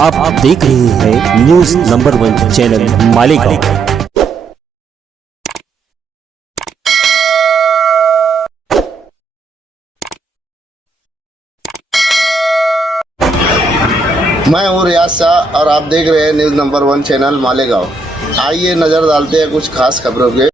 आप देख रहे हैं न्यूज नंबर 1 चैनल मालेगांव। मैं हूँ रियाज शाह और आप देख रहे हैं न्यूज नंबर 1 चैनल मालेगांव। आइए नजर डालते हैं कुछ खास खबरों के।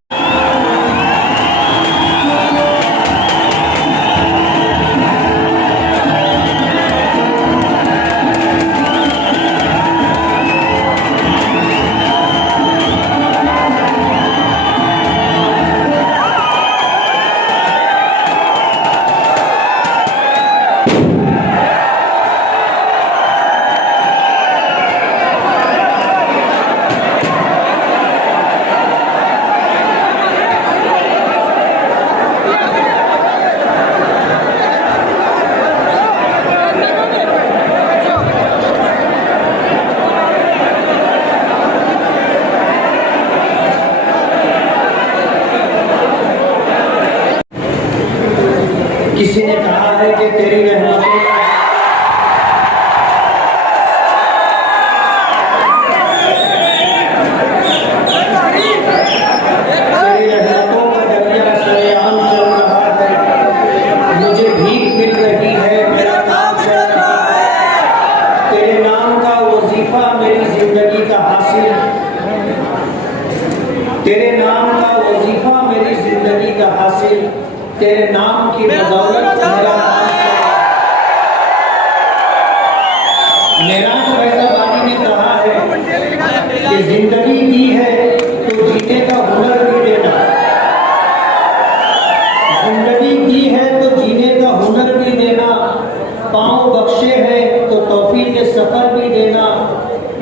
किसी ने कहा है कि तेरी रहमतों का दरिया सरेआम चल रहा है। मुझे भीख मिल रही है, मेरा काम चल रहा है। तेरे नाम का वजीफा मेरी जिंदगी का हासिल, तेरे नाम का वजीफा मेरी जिंदगी का हासिल, तेरे नाम की बदौलत मेराज फैज़ाबादी ने कहा है कि जिंदगी दी है तो जीने का हुनर भी देना, जिंदगी दी है तो जीने का हुनर भी देना, पाँव बख्शे हैं तो तौफीक सफर भी देना।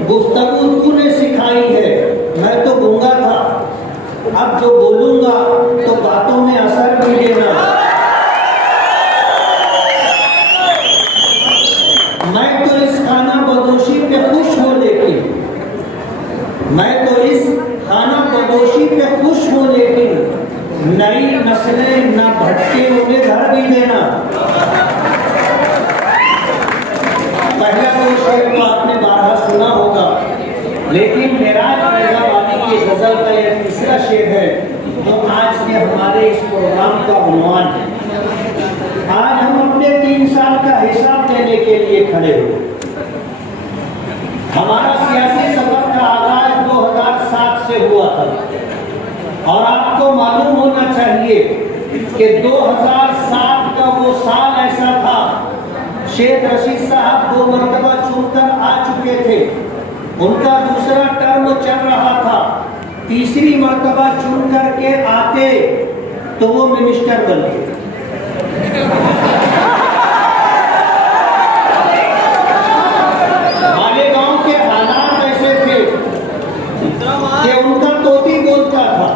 गुफ्तगू तूने सिखाई है, मैं तो गूंगा था, अब जो बोलूंगा तो बातों में असर भी देना। मैं तो इस खाना बदोशी पे खुश हूँ, लेकिन मैं तो इस खाना बदोशी पे खुश हूँ, लेकिन नई नस्लें न भटके उन्हें घर भी देना। पहला तो शेर तो आपने बारहा सुना होगा, लेकिन मेराज फैज़ाबादी की गजल का एक तीसरा शेर है जो आज के हमारे इस प्रोग्राम का उन्वान है। आज हम अपने 3 साल का हिसाब देने के लिए खड़े हुए। हमारा सियासी सफर का आगाज 2007 से हुआ था और आपको मालूम होना चाहिए कि 2007 का वो साल ऐसा था, शेख रशीद साहब 2 मरतबा चुनकर आ चुके थे, उनका दूसरा टर्म चल रहा था, तीसरी मर्तबा चुन करके आते तो वो मिनिस्टर बन गए। मालेगांव के हालात ऐसे थे कि उनका तोती बोलता था,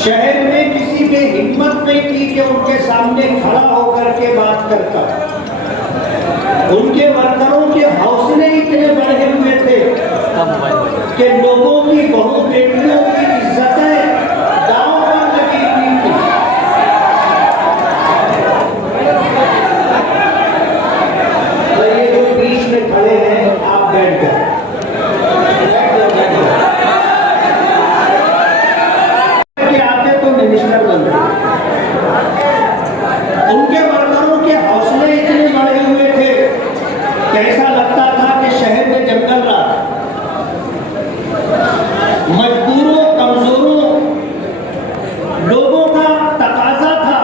शहर में किसी ने हिम्मत नहीं की कि उनके सामने खड़ा होकर के बात करता। उनके वर्करों के हौसले इतने बढ़े हुए थे कि लोगों की बहु बेटियों की इज्जतें दांव पर लगी हुई थी। तो ये जो बीच में खड़े हैं, आप बैठ जाओ, आते तो मिनिस्टर बन गए। उनके वर्करों के हौसले इतने बढ़े हुए थे कि ऐसा लगता था कि शहर में जंगल रहा। मजबूरों, कमजोरों लोगों का तकाजा था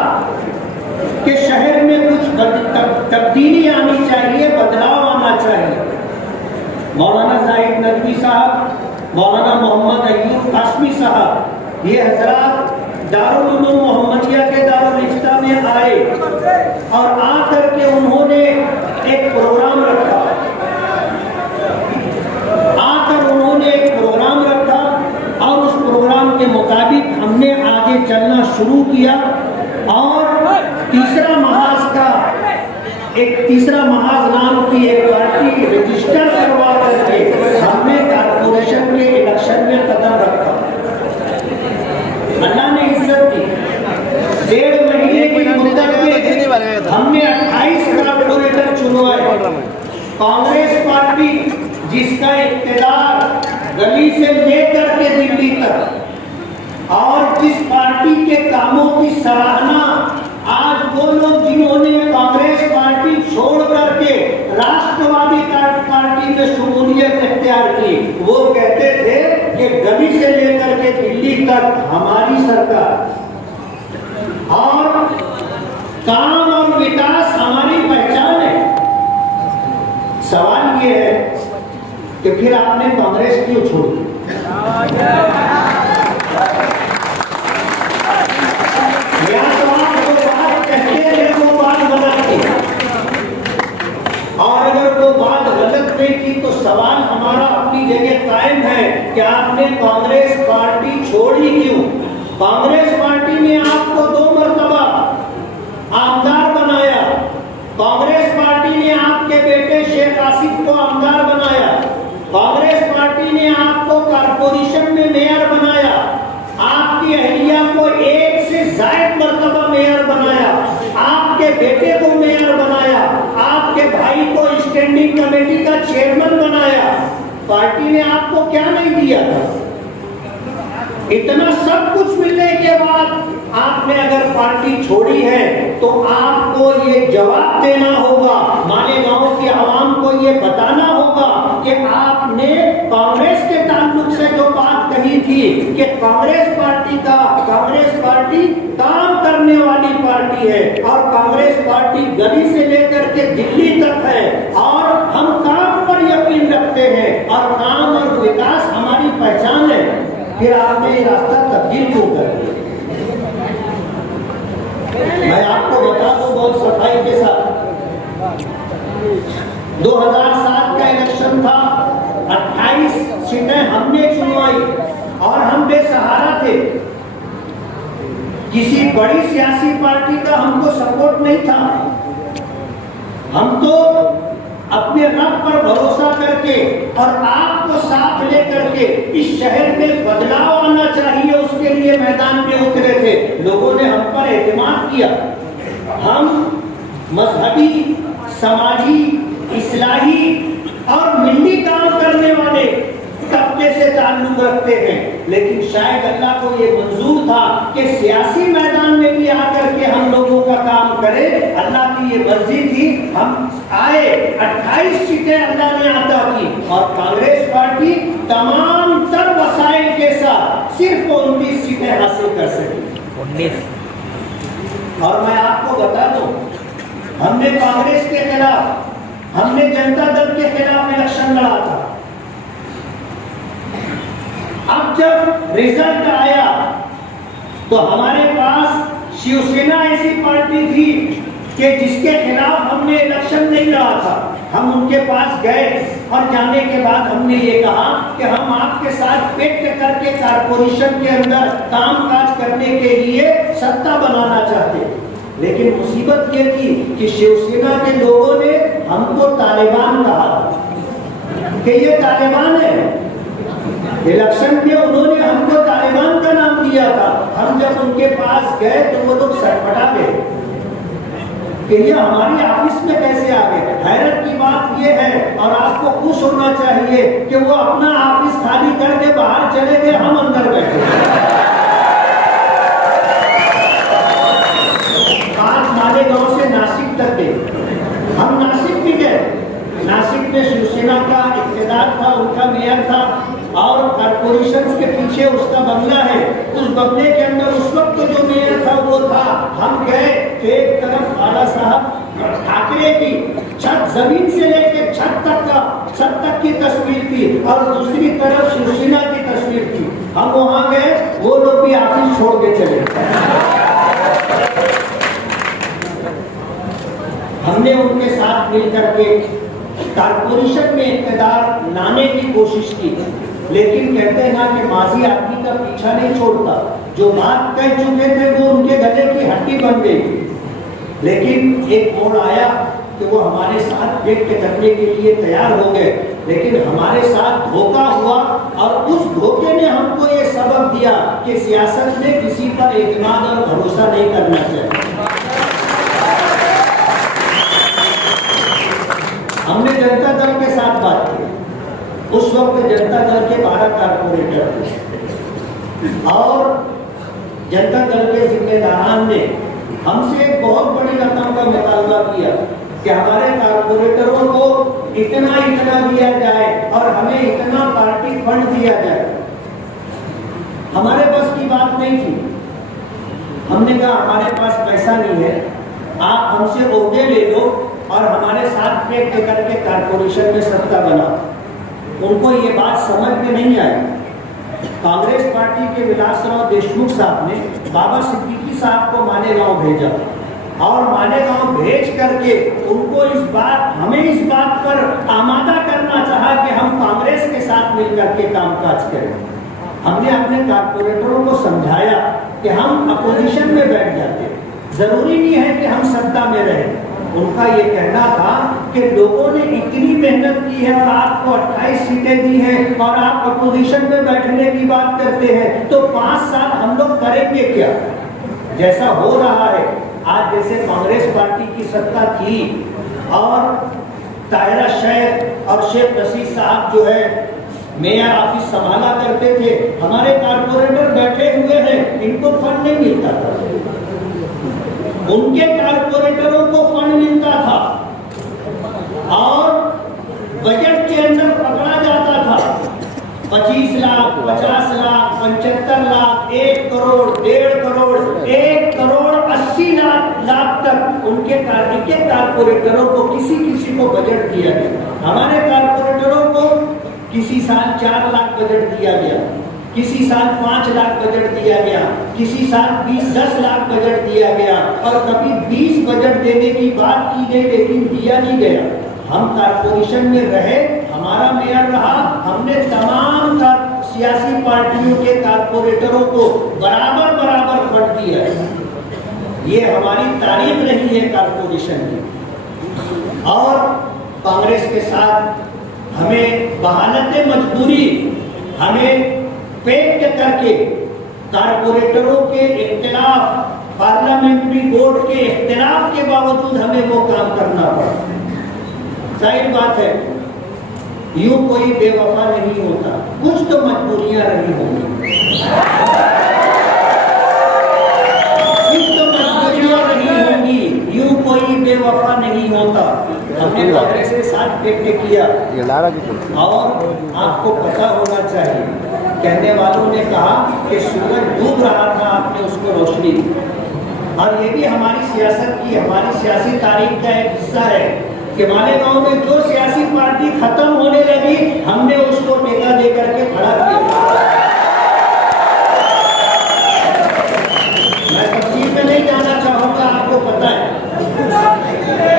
कि शहर में कुछ तब्दीली आनी चाहिए, बदलाव आना चाहिए। मौलाना जाहिद नदवी साहब, मौलाना मोहम्मद अय्यूब कासमी साहब, ये हजरात दारुल उलूम मोहम्मदिया के दारुल इफ्ता में आए और आकर के उन्होंने एक प्रोग्राम रखा, और उस प्रोग्राम के मुताबिक हमने आगे चलना शुरू किया और तीसरा महाज नाम की एक पार्टी रजिस्टर करवा करके हमने कारपोरेशन के इलेक्शन में कदम रखा। अल्लाह ने इज्जत दी। 1.5 महीने की मुद्दत में हमने 28 कारपोरेटर चुनवाए कांग्रेस पार्टी जिसका इख्तियार गली से लेकर के दिल्ली तक और जिस पार्टी के कामों की सराहना आज वो लोग जिन्होंने कांग्रेस पार्टी छोड़ करके राष्ट्रवादी पार्टी में शमूलियत इख्तियार की, वो कहते थे कि गली से लेकर के दिल्ली तक हमारी सरकार और काम और विकास हमारी पहचान है। सवाल ये है कि फिर आपने कांग्रेस क्यों छोड़ी? या तो आप वो बात कहते हैं वो बात गलत थी, और अगर वो बात गलत नहीं थी तो सवाल हमारा अपनी जगह कायम है कि आपने कांग्रेस पार्टी छोड़ी क्यों? कांग्रेस पार्टी ने आपको 2 मरतबा आमदार बनाया, कांग्रेस पार्टी ने आपके बेटे शेख आसिफ को आमदार बनाया, कांग्रेस पार्टी ने आपको कारपोरेशन में मेयर बनाया, आपकी अहलिया को 1 से ज़ायद मरतबा मेयर बनाया, आपके बेटे को मेयर बनाया, आपके भाई को स्टैंडिंग कमेटी का चेयरमैन बनाया। पार्टी ने आपको क्या नहीं दिया था? इतना सब कुछ मिलने के बाद आपने अगर पार्टी छोड़ी है तो आपको ये जवाब देना होगा, मालेगांव की आवाम को ये बताना होगा कि आपने कांग्रेस के ताल्लुक से जो बात कही थी कि कांग्रेस पार्टी काम करने वाली पार्टी है और कांग्रेस पार्टी गली से लेकर के दिल्ली तक है और हम काम पर यकीन रखते हैं और काम और विकास हमारी पहचान है, फिर आपने ये रास्ता तब्दील क्यों कर दिया? मैं आपको बता दूं बहुत सफाई के साथ, 2007 का इलेक्शन था, 28 सीटें हमने चुनवाई और हम बेसहारा थे, किसी बड़ी सियासी पार्टी का हमको सपोर्ट नहीं था। हम तो अपने रब पर भरोसा करके और आपको साथ लेकर के इस शहर में बदलाव आना चाहिए उसके लिए मैदान में उतरे थे। लोगों ने हम पर एतमाद किया। हम मजहबी, समाजी, इस्लाही और मिल्ली काम करने वाले तबके से ताल्लुक रखते हैं, लेकिन शायद अल्लाह को ये मंजूर था कि सियासी मैदान में भी आकर के हम लोगों का काम करें। अल्लाह की ये मर्जी थी, हम आए, 28 सीटें अल्लाह ने अता की और कांग्रेस पार्टी तमाम तर वसाइल के साथ सिर्फ 29 सीटें हासिल कर सकी। और मैं आपको बता दूं, हमने कांग्रेस के खिलाफ, हमने जनता दल के खिलाफ इलेक्शन लड़ा था। अब जब रिजल्ट आया तो हमारे पास शिवसेना ऐसी पार्टी थी कि जिसके खिलाफ हमने इलेक्शन नहीं लड़ा था। हम उनके पास गए और जाने के बाद हमने ये कहा कि हम आपके साथ पैक्ट करके कारपोरेशन के अंदर कामकाज करने के लिए सत्ता बनाना चाहते हैं। लेकिन मुसीबत ये थी कि शिवसेना के लोगों ने हमको तालिबान कहा कि ये तालिबान है। इलेक्शन में उन्होंने हमको तालिबान का नाम दिया था। हम जब उनके पास गए तो वो लोग सटपटा गए कि ये हमारी ऑफिस में कैसे आ गए। हैरत की बात ये है और आपको खुश होना चाहिए कि वो अपना ऑफिस खाली करके बाहर चले गए, हम अंदर बैठे। आज मालेगांव से नासिक तक गए, हम नासिक भी गए। नासिक में शिवसेना का इख्तियार था, उनका मेयर था और कारपोरेशन के पीछे उसका बंगला है। उस बंगले के अंदर उस वक्त जो मेयर था वो था। हम गए तो एक तरफ बाला साहब ठाकरे की छत, जमीन से लेकर छत तक की तस्वीर थी और दूसरी तरफ शिवसेना की तस्वीर थी। हम वहां गए, वो लोग भी ऑफिस छोड़ के चले। हमने उनके साथ मिलकर के कारपोरेशन में इक़्तिदार लाने की कोशिश की, लेकिन कहते हैं ना कि माजी आदमी का पीछा नहीं छोड़ता। जो बात कह चुके थे वो उनके गले की हड्डी बन गई। लेकिन एक मोड़ आया कि वो हमारे साथ व्यक्त करने के लिए तैयार हो गए, लेकिन हमारे साथ धोखा हुआ और उस धोखे ने हमको ये सबक दिया कि सियासत में किसी पर एतमाद और भरोसा नहीं करना चाहिए। हमने जनता दल के साथ बात की। उस वक्त जनता दल के 12 कारपोरेटर थे और जनता दल के जिम्मेदारान ने हमसे एक बहुत बड़ी रकम का मुतालबा किया कि हमारे कारपोरेटरों को इतना दिया जाए और हमें इतना पार्टी फंड दिया जाए। हमारे बस की बात नहीं थी। हमने कहा हमारे पास पैसा नहीं है, आप हमसे ओहदे ले लो और हमारे साथ में करके कारपोरेशन में सत्ता बना। उनको ये बात समझ में नहीं आई। कांग्रेस पार्टी के विलासराव देशमुख साहब ने बाबा सिद्दीकी साहब को मालेगांव भेजा और मालेगांव भेज करके उनको हमें इस बात पर आमादा करना चाहा कि हम कांग्रेस के साथ मिलकर के कामकाज करें। हमने अपने कारपोरेटरों को समझाया कि हम अपोजिशन में बैठ जाते, जरूरी नहीं है कि हम सत्ता में रहें। उनका ये कहना था कि लोगों ने इतनी मेहनत की है और आपको 28 सीटें दी हैं और आप अपोजिशन में बैठने की बात करते हैं, तो 5 साल हम लोग करेंगे क्या? जैसा हो रहा है आज, जैसे कांग्रेस पार्टी की सत्ता थी और ताहिरा शेख और शेख रशीद साहब जो है मेयर ऑफिस संभाला करते थे, हमारे कारपोरेटर बैठे हुए हैं, इनको फंड नहीं मिलता था, उनके कारपोरेटरों को फंड मिलता था और बजट के अंदर पकड़ा जाता था 25 लाख, 50 लाख, 75 लाख, 1 करोड़, 1.5 करोड़, 1 करोड़ 80 लाख तक उनके कारपोरेटरों को किसी को बजट दिया गया। हमारे कारपोरेटरों को किसी साल 4 लाख बजट दिया गया, किसी साल 5 लाख बजट दिया गया, किसी साल 10 लाख बजट दिया गया और कभी 20 बजट देने की बात की गई लेकिन दिया नहीं गया। हम कारपोरेशन में रहे, हमारा मेयर रहा, हमने तमाम सियासी पार्टियों के कारपोरेटरों को बराबर फंड दिया है। ये हमारी तारीफ रही है कारपोरेशन की। और कांग्रेस के साथ हमें बहालते मजबूरी हमें पेट करके कारपोरेटरों के इख्तिलाफ, पार्लियामेंट्री बोर्ड के इख्तिलाफ के बावजूद हमें वो काम करना पड़ा। जाहिर बात है यूं कोई बेवफा नहीं होता, कुछ तो मजबूरियां रही होंगी, यूं कोई बेवफा नहीं होता। हमने कांग्रेस के साथ पेट किया और आपको पता होना चाहिए, कहने वालों ने कहा कि सूरज डूब रहा था, आपने उसको रोशनी दी। और ये भी हमारी सियासत की, हमारी सियासी तारीख का एक हिस्सा है कि मालेगांव में जो सियासी पार्टी खत्म होने लगी, हमने उसको टेका दे करके खड़ा किया। मैं तफसील में नहीं जाना चाहूंगा, आपको पता है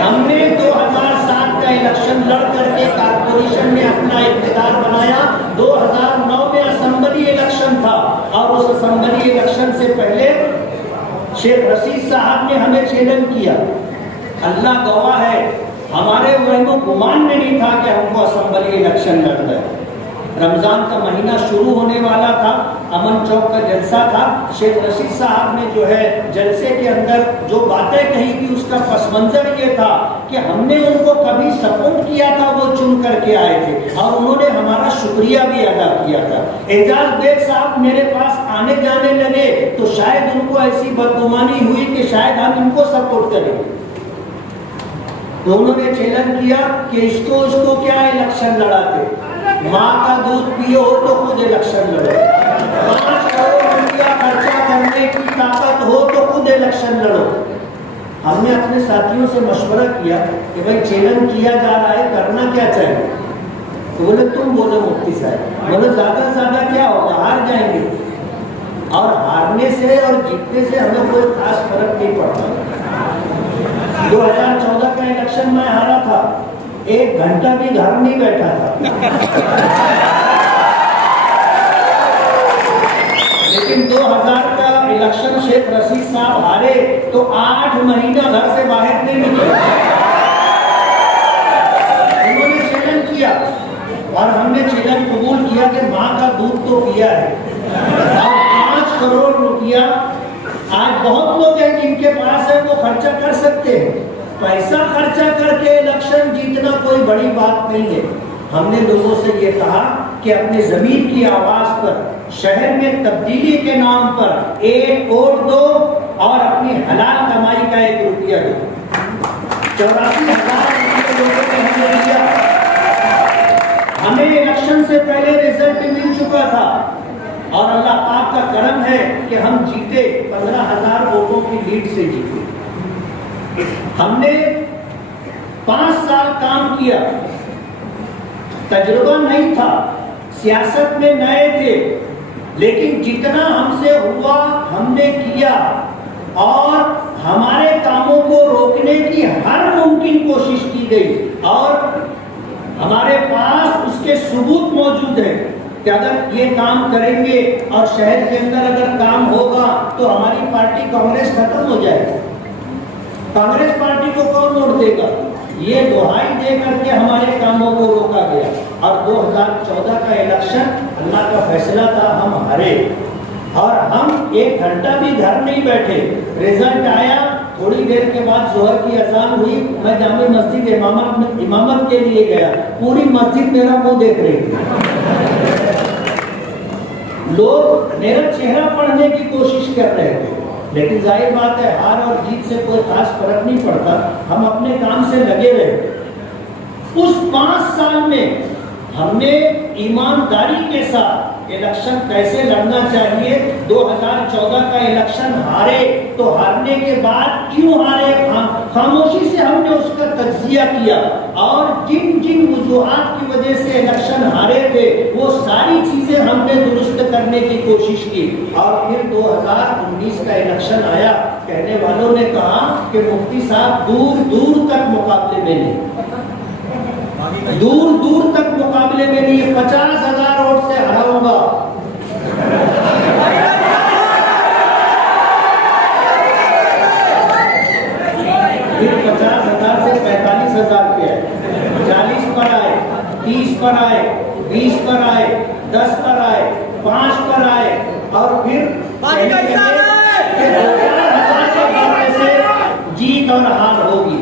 हमने 2007 का इलेक्शन लड़ करके कारपोरेशन में अपना इख्तियार बनाया। 2009 में असेंबली इलेक्शन था और उस असेंबली इलेक्शन से पहले शेख रशीद साहब ने हमें चैलेंज किया। अल्लाह गवाह है, हमारे वह गुमान में नहीं था कि हमको असेंबली इलेक्शन लड़ना है। रमजान का महीना शुरू होने वाला था, अमन चौक का जलसा था। शेख रशीद साहब ने जो है जलसे के अंदर जो बातें कही थी उसका पस मंजर ये था कि हमने उनको कभी सपोर्ट किया था, वो चुन करके आए थे और उन्होंने हमारा शुक्रिया भी अदा किया था। एजाज बेग साहब मेरे पास आने जाने लगे तो शायद उनको ऐसी बदगुमानी हुई कि शायद हम इनको सपोर्ट करें, तो उन्होंने चैलेंज किया कि इसको क्या इलेक्शन लड़ाते, माँ का दूध पियो तो खुद इलेक्शन लड़ो, 5 करोड़ रुपया खर्चा करने की ताकत हो तो खुद इलेक्शन लड़ो। हमने अपने साथियों से मशवरा किया कि भाई चैलेंज किया जा रहा है, करना क्या चाहिए? तो बोले तुम बोलो मुफ्ती साहब। बोले ज्यादा से ज्यादा क्या होगा, हार जाएंगे। और हारने से और जीतने से हमें कोई खास फर्क नहीं पड़ता। 2014 का इलेक्शन में हारा था, 1 घंटा भी घर नहीं बैठा था, लेकिन 2000 का इलेक्शन शेख रशीद साहब हारे तो 8 महीना घर से बाहर नहीं निकले। उन्होंने चैलेंज किया और हमने चैलेंज कबूल किया कि माँ का दूध तो पिया है। और 5 करोड़ रुपया आज बहुत लोग हैं जिनके पास है, वो खर्चा कर सकते हैं, पैसा खर्चा करके इलेक्शन जीतना कोई बड़ी बात नहीं है। हमने लोगों से ये कहा कि अपने जमीन की आवाज पर शहर में तब्दीली के नाम पर एक वोट दो और अपनी हलाल कमाई का 1 रुपया दो। 84,000 रुपये लोगों ने हमें दिया। हमें इलेक्शन से पहले रिजल्ट मिल चुका था और अल्लाह पाक का करम है कि हम जीते, 15,000 वोटों की लीड से जीते। हमने 5 साल काम किया, तजुर्बा नहीं था, सियासत में नए थे, लेकिन जितना हमसे हुआ हमने किया और हमारे कामों को रोकने की हर मुमकिन कोशिश की गई और हमारे पास उसके सबूत मौजूद है कि अगर ये काम करेंगे और शहर के अंदर अगर काम होगा तो हमारी पार्टी कांग्रेस खत्म हो जाएगी। कांग्रेस पार्टी को कौन वोट देगा? ये दुहाई दे करके हमारे कामों को रोका गया और 2014 का इलेक्शन अल्लाह का फैसला था, हम हारे और हम 1 घंटा भी घर नहीं बैठे। रिजल्ट आया, थोड़ी देर के बाद जोहर की अजान हुई, मैं जामे मस्जिद इमामत के लिए गया, पूरी मस्जिद मेरा मुंह देख रही थी। लोग मेरा चेहरा पढ़ने की कोशिश कर रहे थे, लेकिन जाहिर बात है हार और जीत से कोई खास फर्क नहीं पड़ता, हम अपने काम से लगे रहे। उस 5 साल में हमने ईमानदारी के साथ इलेक्शन कैसे लड़ना चाहिए। 2014 का इलेक्शन हारे तो हारने के बाद क्यों हारे, खामोशी से हमने उसका तज्जिया किया और जिन जिन वजूहात की वजह से इलेक्शन हारे थे वो सारी चीजें हमने दुरुस्त करने की कोशिश की और फिर 2019 का इलेक्शन आया। कहने वालों ने कहा कि मुफ्ती साहब दूर दूर तक मुकाबले में नहीं, दूर दूर तक मुकाबले में नहीं, 50,000 वोट से हराऊंगा। फिर 50,000 से 45,000 पे आए, 40 पर आए, 30 पर आए, 20 पर आए, 10 पर आए, 5 पर आए और फिर जीत और हार होगी।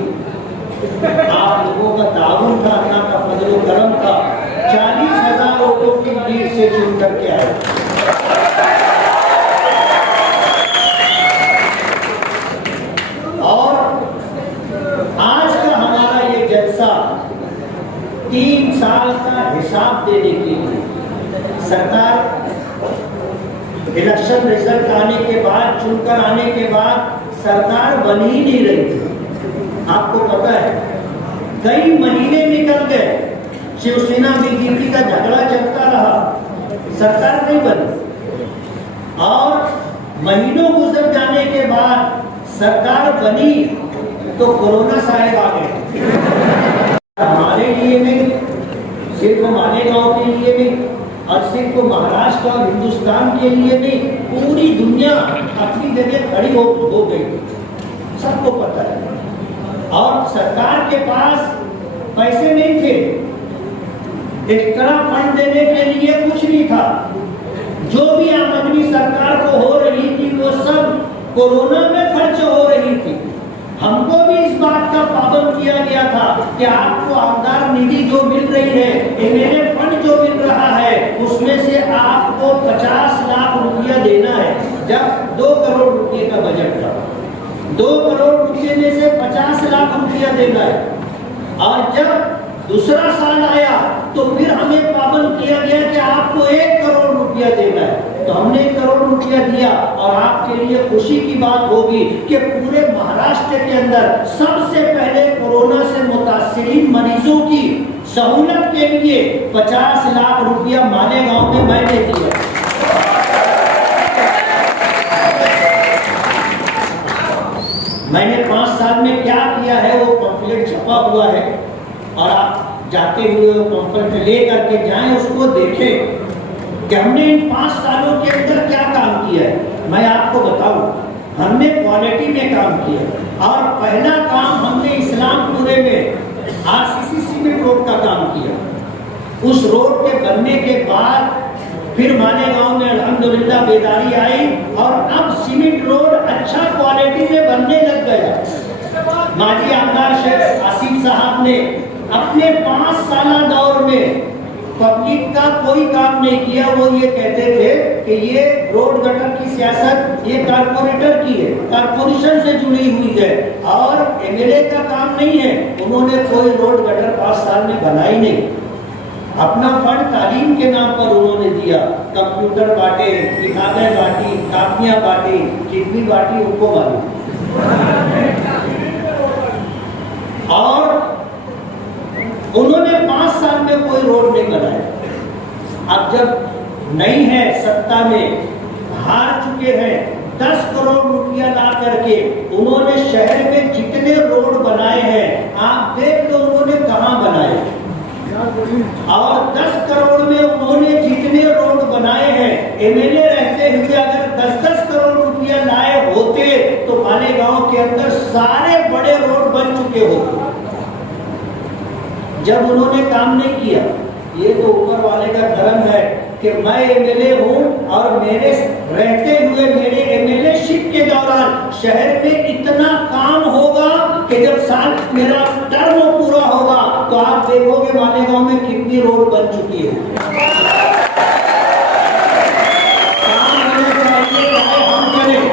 आप लोगों का ताउन था, अल्लाह का फजल करम था, 40,000 वोटों की लीड से चुन करके आए। और आज का हमारा ये जलसा 3 साल का हिसाब देने के लिए, सरकार इलेक्शन रिजल्ट आने के बाद, चुनकर आने के बाद सरकार बन ही नहीं रही थी। आपको पता है कई महीने निकल गए, शिवसेना बीजेपी का झगड़ा चलता रहा, सरकार नहीं बनी और महीनों गुजर जाने के बाद सरकार बनी तो कोरोना साहेब आ गए। हमारे लिए नहीं, सिर्फ मालेगांव के लिए नहीं और सिर्फ महाराष्ट्र और हिंदुस्तान के लिए नहीं, पूरी दुनिया अपनी जगह खड़ी हो गई, सबको पता है। और सरकार के पास पैसे नहीं थे, एक्स्ट्रा फंड देने के लिए कुछ नहीं था, जो भी आमदनी सरकार को हो रही थी वो सब कोरोना में खर्च हो रही थी। हमको भी इस बात का पाबंद किया गया था कि आपको आमदार निधि जो मिल रही है, एमएलए फंड जो मिल रहा है, उसमें से आपको 50 लाख रुपया देना है। जब 2 करोड़ रुपये का बजट था, 2 करोड़ रुपये में से 50 लाख रुपया देना है और जब दूसरा साल आया तो फिर हमें पाबंद किया गया कि आपको 1 करोड़ रुपया देना है। तो हमने 1 करोड़ रुपया दिया और आपके लिए खुशी की बात होगी कि पूरे महाराष्ट्र के अंदर सबसे पहले कोरोना से मुतासिरीन मरीजों की सहूलत के लिए 50 लाख रुपया मालेगांव में मैंने दिया। मैंने 5 साल में क्या किया है वो पंफलेट छपा हुआ है और आप जाते हुए वो पंफलेट ले करके जाएं, उसको देखें कि हमने इन 5 सालों के अंदर क्या काम किया है। मैं आपको बताऊं, हमने क्वालिटी में काम किया और पहला काम हमने इस्लामपुरे में आरसीसी सीमेंट रोड का काम किया। उस रोड के बनने के बाद फिर मालेगांव में अल्हम्दुलिल्लाह बेदारी आई और अब सीमेंट रोड अच्छा क्वालिटी में बनने लग गया। माजी आमदार शेख आसिफ साहब ने अपने 5 साल दौर में पब्लिक का कोई काम नहीं किया। वो ये कहते थे कि ये रोड गटर की सियासत ये कारपोरेटर की है, कारपोरेशन से जुड़ी हुई है और एमएलए का काम नहीं है। उन्होंने कोई रोड गटर 5 साल में बनाई नहीं। अपना फंड तालीम के नाम पर उन्होंने दिया, कंप्यूटर बांटे, किताबें बांटी, कापियां बांटी, कितनी बांटी उनको मालूम। और उन्होंने 5 साल में कोई रोड नहीं बनाया। अब जब नहीं है सत्ता में, हार चुके हैं, 10 करोड़ रुपया ला करके उन्होंने शहर में जितने रोड बनाए हैं आप देख लो उन्होंने कहां बनाए। और 10 करोड़ में उन्होंने जितने रोड बनाए हैं, एमएलए रहते हुए अगर 10-10 करोड़ रुपया लाए होते तो मालेगांव के अंदर सारे बड़े रोड बन चुके होते। जब उन्होंने काम नहीं किया, ये तो ऊपर वाले का धर्म है कि मैं एमएलए हूं और मेरे रहते हुए मेरे एमएलएशिप के दौरान शहर में इतना काम होगा कि जब साल मेरा टर्म पूरा होगा तो आप देखोगे मालेगांव में कितनी रोड बन चुकी है। काम होना चाहिए, चाहे हम करें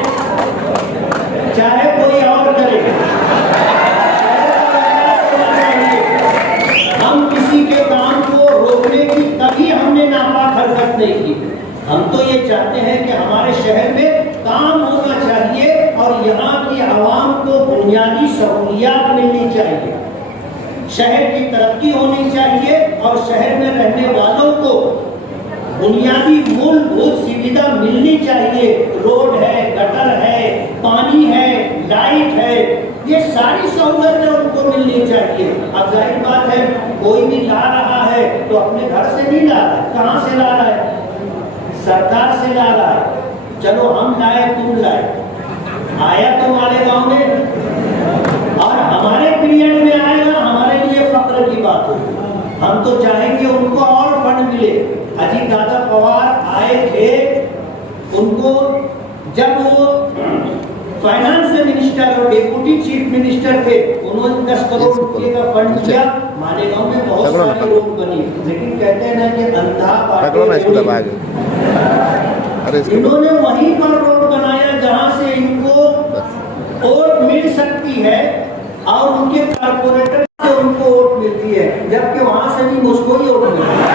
चाहे कोई और करे। हम किसी के काम को रोकने की कभी हमने नापाक हरकत नहीं की। हम तो ये चाहते हैं कि हमारे शहर में काम होना चाहिए और यहाँ की आवाम को बुनियादी सहूलियात मिलनी चाहिए, शहर की तरक्की होनी चाहिए और शहर में रहने वालों को बुनियादी मूलभूत सुविधा मिलनी चाहिए। रोड है, गटर है, पानी है, लाइट है, ये सारी सहूलतें उनको मिलनी चाहिए। अब जाहिर बात है कोई भी ला रहा है तो अपने घर से नहीं ला रहा है, कहां से ला रहा है? सरकार से ला रहा है। चलो हम लाए, तुम लाए, आया तो मालेगांव में और हमारे पीरियड में आएगा, हमारे लिए फक्र की बात होगी। हम तो चाहेंगे उनको और फंड मिले। अजीत दादा पवार आए थे, उनको जब वो फाइनेंस मिनिस्टर और डिप्टी चीफ मिनिस्टर थे, उन्होंने 10 करोड़ रुपए का फंड दिया। मालेगांव में बहुत सारी रोड बनी, लेकिन कहते हैं ना कि अंधा इन्होंने वहीं पर रोड बनाया जहां से इनको वोट मिल सकती है और उनके कारपोरेटर से उनको वोट मिलती है, जबकि वहां से भी मुझको ही वोट मिलती है।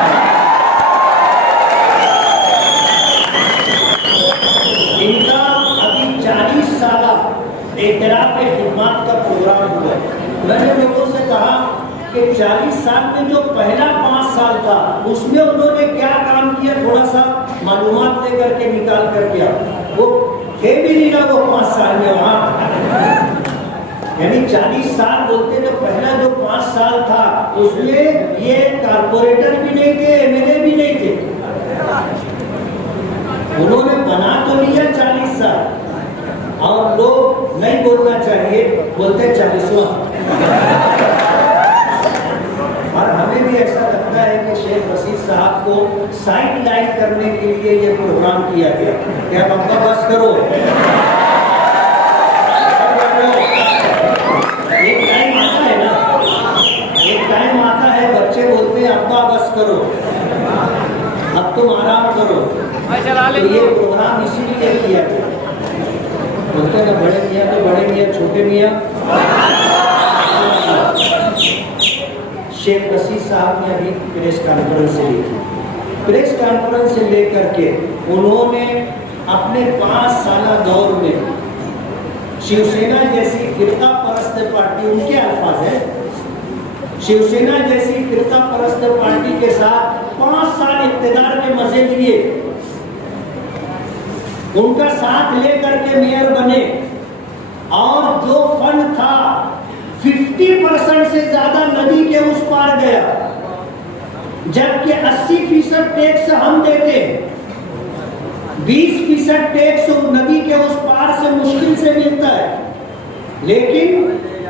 इनका अभी 40 साल एतराफ़ खिदमत का प्रोग्राम हुआ है। मैंने लोगों से कहा कि 40 साल में जो पहला 5 साल था उसमें उन्होंने क्या काम किया, थोड़ा सा मालूमात लेकर के निकाल कर किया। वो थे भी नहीं ना वो 5 साल में वहाँ, यानी 40 साल बोलते जो पहला जो 5 साल था उसमें ये कारपोरेटर भी नहीं थे, एमएलए भी नहीं थे। उन्होंने बना तो लिया 40 साल और लोग नहीं बोलना चाहिए, बोलते 40वां। और हमें भी ऐसा लगता है कि शेख रशीद साहब को साइड लाइन करने के लिए ये प्रोग्राम किया गया। क्या अब्बा बस करो, एक टाइम आता है ना, एक टाइम आता है बच्चे बोलते हैं अब्बा बस करो, अब तुम आराम करो। तो ये प्रोग्राम इसीलिए किया गया। बोलते हैं बड़े मियाँ तो बड़े मियाँ, छोटे मियाँ। शेख रशीद साहब ने अभी प्रेस कॉन्फ्रेंस से ली थी। प्रेस कॉन्फ्रेंस से लेकर के उन्होंने अपने 5 साल दौर में शिवसेना जैसी फिरका परस्त पार्टी, उनके अल्फाज है, शिवसेना जैसी फिरका परस्त पार्टी के साथ 5 साल इक़्तिदार के मजे लिए, उनका साथ लेकर के मेयर बने और जो फंड था 50% से ज्यादा नदी के उस पार गया, जबकि 80% टैक्स हम देते हैं, 20% टैक्स नदी के उस पार से मुश्किल से मिलता है। लेकिन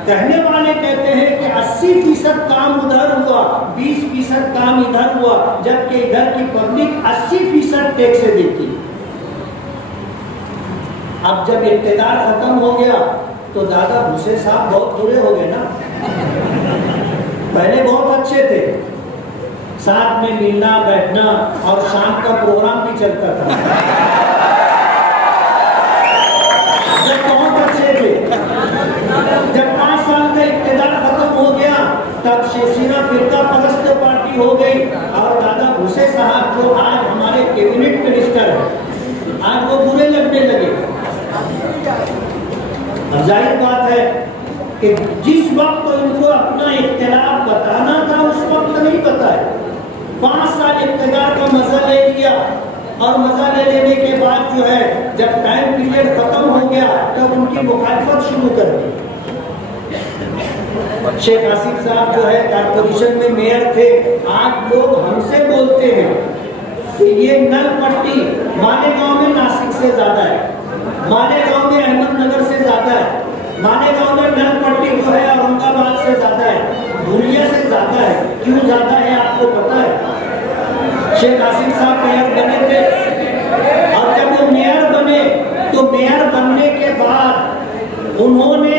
कहने वाले कहते हैं कि 80% काम उधर हुआ, 20% काम इधर हुआ, जबकि इधर की पब्लिक 80% टैक्स देती है। अब जब इक़्तिदार खत्म हो गया तो तो दादा भूसे साहब बहुत बुरे हो गए ना। पहले बहुत अच्छे थे, साथ में मिलना बैठना और शाम का प्रोग्राम भी चलता था, जब बहुत अच्छे थे। जब 5 साल का इक़्तिदार खत्म हो गया तब शिवसेना फिरका परस्त पार्टी हो गई और दादा भूसे साहब जो आज हमारे कैबिनेट मिनिस्टर हैं, आज वो बुरे लगने लगे। अब जाहिर बात है कि जिस वक्त तो इनको अपना इख्तिलाफ बताना था उस वक्त नहीं बताया। 5 साल इक़्तिदार का मजा ले लिया और मजा ले लेने के बाद जो है जब टाइम पीरियड खत्म हो गया तब उनकी मुखालफत शुरू कर दी। शेख आसिफ साहब जो है कॉर्पोरेशन में मेयर थे, आज लोग हमसे बोलते हैं कि ये नल पट्टी मालेगांव में नासिक से ज्यादा है, मालेगांव में अहमदनगर से ज्यादा है, मालेगांव में नल पट्टी जो है औरंगाबाद से ज्यादा है, धुलिया से ज्यादा है। क्यों ज्यादा है आपको पता है? शेख आसिफ साहब मेयर बने थे और जब वो मेयर बने तो मेयर बनने के बाद उन्होंने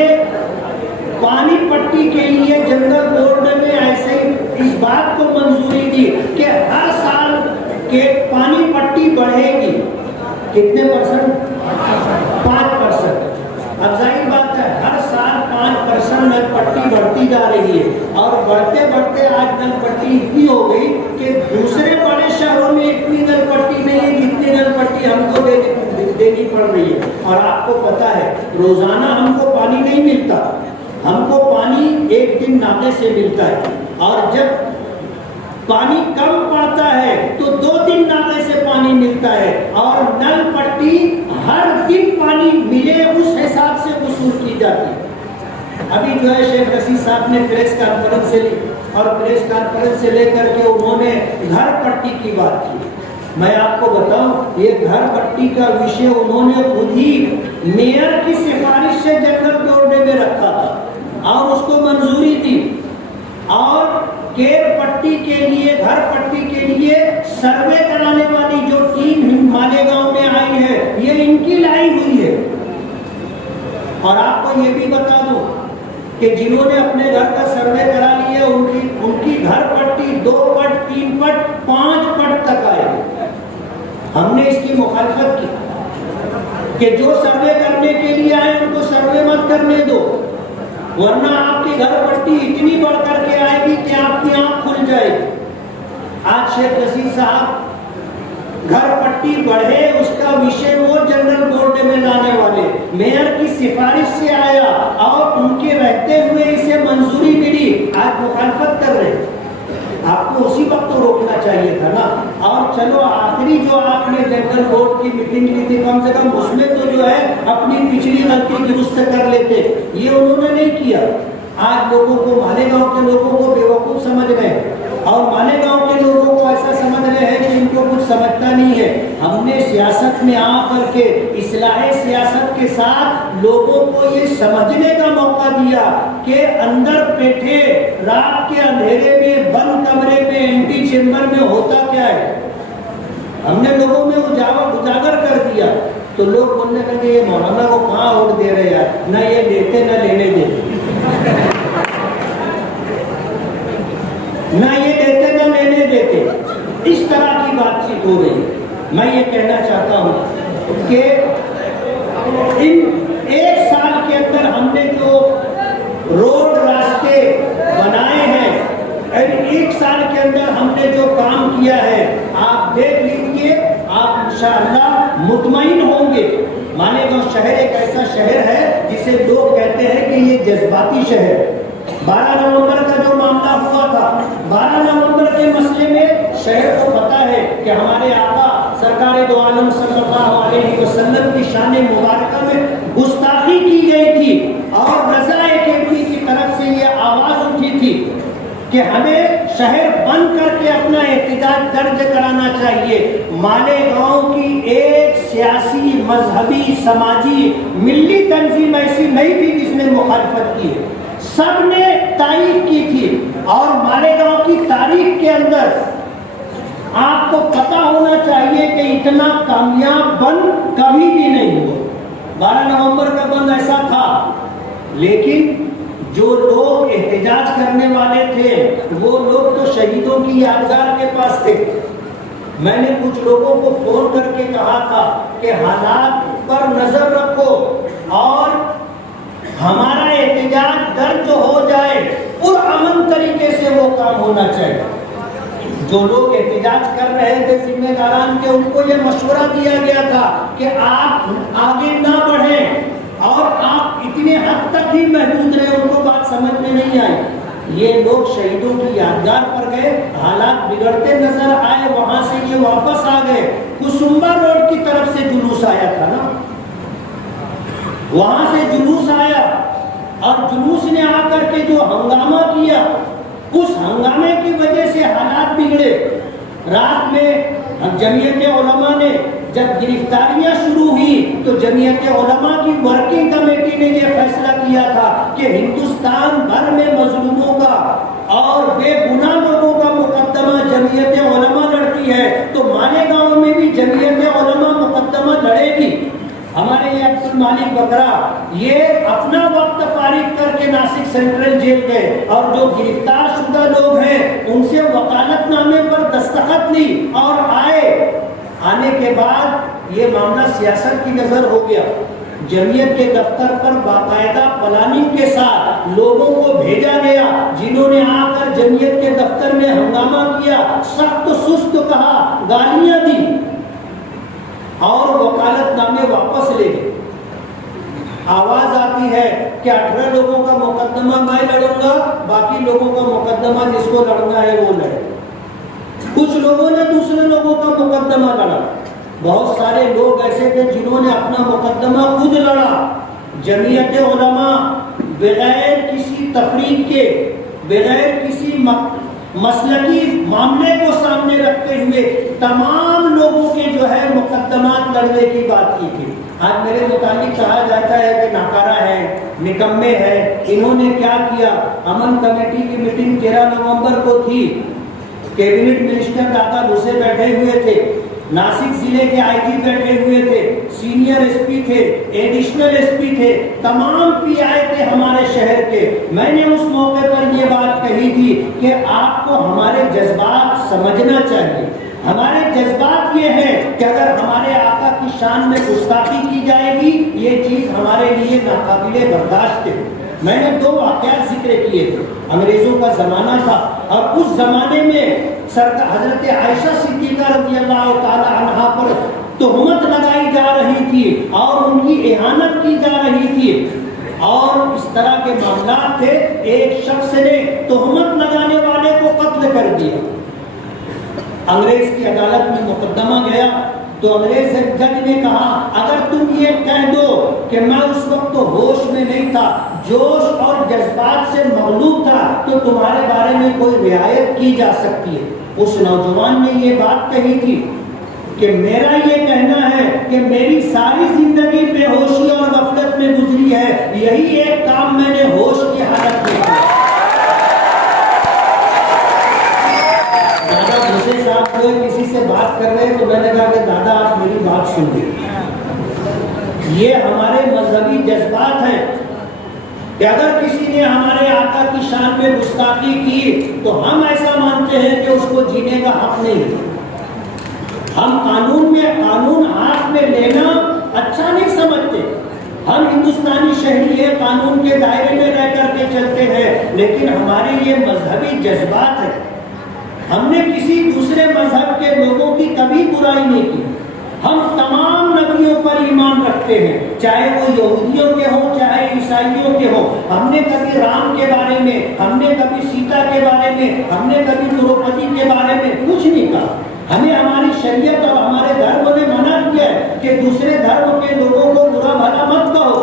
पानी पट्टी के लिए जनरल बोर्ड में ऐसे इस बात को मंजूरी दी कि हर साल के पानी पट्टी बढ़ेगी। कितने %? 5%। अब जाहिर बात है हर साल 5% नल पट्टी बढ़ती जा रही है और बढ़ते बढ़ते आज नल पट्टी इतनी हो गई कि दूसरे बड़े शहरों में इतनी नल पट्टी नहीं है जितनी नल पट्टी हमको देनी पड़ रही है। और आपको पता है रोजाना हमको पानी नहीं मिलता, हमको पानी एक दिन नाले से मिलता है और जब पानी कम पड़ता है तो 2 दिन नाले से पानी मिलता है और नल पट्टी हर दिन पानी मिले उस हिसाब से वसूल की जाती है। अभी जो है शेख रशीद साहब ने प्रेस कॉन्फ्रेंस से ली और प्रेस कॉन्फ्रेंस से लेकर के उन्होंने घर पट्टी की बात की। मैं आपको बताऊं ये घर पट्टी का विषय उन्होंने खुद ही मेयर की सिफारिश से जनरल बोर्ड में रखा था और उसको मंजूरी दी और केर पट्टी के लिए घर पट्टी के लिए सर्वे कराने वाली जो टीम मालेगांव में आई है ये इनकी लाई हुई है। और आपको ये भी बता दूं कि जिन्होंने अपने घर का सर्वे करा लिया उनकी घर पट्टी 2 पट 3 पट 5 पट तक आएगी। हमने इसकी मुखालफत की कि जो सर्वे करने के लिए आए उनको सर्वे मत करने दो, वरना आपकी घर पट्टी इतनी बढ़ करके आएगी कि आपकी आंख खुल जाएगी। आज शेख रशीद साहब घर पट्टी बढ़े उसका विषय वो जनरल बोर्ड में लाने वाले मेयर की सिफारिश से आया और उनके रहते हुए इसे मंजूरी मिली, आज मुखालफत कर रहे। आपको उसी वक्त तो रोकना चाहिए था ना। और चलो आखिरी जो आपने जनरल बोर्ड की मीटिंग की थी कम से कम उसमें तो जो है अपनी पिछली गलती दुरुस्त कर लेते, ये उन्होंने नहीं किया। आज लोगों को मालेगांव के लोगों को बेवकूफ समझ रहे हैं और मालेगांव के लोगों को ऐसा समझ रहे हैं कि इनको कुछ समझता नहीं है। हमने सियासत में आकर के इस्लाहे सियासत के साथ लोगों को ये समझने का मौका दिया कि अंदर बैठे रात के अंधेरे में बंद कमरे में एंटी चेंबर में होता क्या है, हमने लोगों में उजागर कर दिया। तो लोग बोलने लगे ये मौलाना को कहाँ वोट दे रहे यार, न ये देते न लेने देते, ना ये देते ना लेने देते, इस तरह की बातचीत हो रही है। मैं ये कहना चाहता हूँ कि इन 1 साल के अंदर हमने जो रोड रास्ते बनाए हैं और 1 साल के अंदर हमने जो काम किया है आप देख लीजिए, आप इंशाअल्लाह मुतमईन होंगे। मालेगांव शहर एक ऐसा शहर है जिसे लोग कहते हैं कि ये जज्बाती शहर। 12 नवंबर का जो मामला हुआ था, 12 नवंबर के मसले में शहर को पता है कि हमारे आका सरकार दो आलम सल्लल्लाहु अलैहि वसल्लम की शान मुबारक में गुस्ताखी की गई थी और रज़ा-ए-कैफी की तरफ से ये आवाज उठी थी कि हमें शहर बंद करके अपना एहतजाज दर्ज कराना चाहिए। मालेगांव की एक सियासी मजहबी समाजी मिली तंजीम ऐसी नहीं थी जिसने मुखालफत की है, सबने तारीफ की थी। और मालेगांव की तारीख के अंदर आपको पता होना चाहिए कि इतना कामयाब बंद कभी भी नहीं हुआ। 12 नवंबर का बंद ऐसा था लेकिन जो लोग एहतजाज करने वाले थे वो लोग तो शहीदों की यादगार के पास थे। मैंने कुछ लोगों को फोन करके कहा था कि हालात पर नजर रखो और हमारा एहतजाज दर्ज हो जाए और अमन तरीके से वो काम होना चाहिए। जो लोग एहतजाज कर रहे थे जिम्मेदारान के, उनको ये मशवरा दिया गया था कि आप आगे ना बढ़ें और आप इतने हद तक ही महदूद रहे। उनको बात समझ में नहीं आई। ये लोग शहीदों की यादगार पर गए, हालात बिगड़ते नजर आए, वहां से ये वापस आ गए। कुसुम्बा रोड की तरफ से जुलूस आया था ना, वहां से जुलूस आया और जुलूस ने आकर के जो हंगामा किया, उस हंगामे की वजह से हालात बिगड़े। रात में जमीयत उलमा ने जब गिरफ्तारियां शुरू हुई तो जमीयत उलमा की वर्किंग कमेटी ने यह फैसला किया था कि हिंदुस्तान भर में मजलूमों का और बेगुनाह लोगों का मुकदमा जमीयत उलमा लड़ती है, तो मालेगांव में भी जमीयत उलमा मुकदमा लड़ेगी। हमारे ये अब्दुल मालिक बकरा ये अपना वक्त फारिग करके नासिक सेंट्रल जेल गए और जो गिरफ्तार शुदा लोग हैं उनसे वकालतनामे पर दस्तखत ली और आने के बाद ये मामला सियासत की नजर हो गया। जमीयत के दफ्तर पर बाकायदा प्लानिंग के साथ लोगों को भेजा गया जिन्होंने आकर जमीयत के दफ्तर में हंगामा किया, सख्त सुस्त कहा, गालियां दी और वकालतनामे वापस ले गए। आवाज आती है कि 18 लोगों का मुकदमा मैं लड़ूंगा, बाकी लोगों का मुकदमा जिसको लड़ना है वो लड़े। कुछ लोगों ने दूसरे लोगों का मुकदमा लड़ा। बहुत सारे लोग ऐसे थे जिन्होंने अपना मुकदमा खुद लड़ा। जमीयत उलमा बगैर किसी तफरीक के, बगैर किसी मसलकी मामले को सामने रखते हुए तमाम लोगों के जो है मुकदमात लड़ने की बात की थी। आज मेरे मुतालिक कहा जाता है कि नाकारा है, निकम्मे है। इन्होंने क्या किया, अमन कमेटी की मीटिंग 13 नवंबर को थी। कैबिनेट मिनिस्टर दादा भूसे बैठे हुए थे, नासिक जिले के आईजी बैठे हुए थे, सीनियर एसपी थे, एडिशनल एसपी थे, तमाम पीआई थे हमारे शहर के। मैंने उस मौके पर यह बात कही थी कि आपको हमारे जज्बात समझना चाहिए। हमारे जज्बात ये हैं कि अगर हमारे आका की शान में गुस्ताखी की जाएगी ये चीज हमारे लिए नाकाबिले बर्दाश्त है। मैंने 2 वाकयात जिक्र किए थे। अंग्रेजों का जमाना था और उस जमाने में सरकार हजरत आयशा सिद्दीका रज़ियल्लाहु ताला अन्हा पर तोहमत लगाई जा रही थी और उनकी इहानत की जा रही थी और इस तरह के मामला थे। एक शख्स ने तोहमत लगाने वाले को कत्ल कर दिया। अंग्रेज की अदालत में मुकदमा गया तो अंग्रेज जज ने कहा अगर तुम ये कह दो कि मैं उस वक्त तो होश में नहीं था, जोश और जज्बात से मगलूब था, तो तुम्हारे बारे में कोई रियायत की जा सकती है। उस नौजवान ने ये बात कही थी कि मेरा ये कहना है कि मेरी सारी जिंदगी बेहोशी और गफलत में गुजरी है, यही एक काम मैंने होश की हालत में किया। दादा भूसे साहब जो किसी से बात कर रहे हैं तो मैंने कहा कि दादा आप मेरी बात सुनिए। ये हमारे मजहबी जज्बात हैं कि अगर किसी ने हमारे आका की शान में गुस्ताखी की तो हम ऐसा मानते हैं कि उसको जीने का हक नहीं है। हम कानून हाथ में लेना अच्छा नहीं समझते। हम हिंदुस्तानी शहरी है, कानून के दायरे में रह करके चलते हैं, लेकिन हमारे ये मजहबी जज्बात है। हमने किसी दूसरे मजहब के लोगों की कभी बुराई नहीं की। हम तमाम नबियों पर ईमान रखते हैं, चाहे वो यहूदियों के हों चाहे ईसाइयों के हों। हमने कभी राम के बारे में, हमने कभी सीता के बारे में, हमने कभी द्रौपदी के बारे में कुछ नहीं कहा। हमें हमारी शरीयत और हमारे धर्म ने मना किया है कि दूसरे धर्म के लोगों को बुरा भला मत कहो।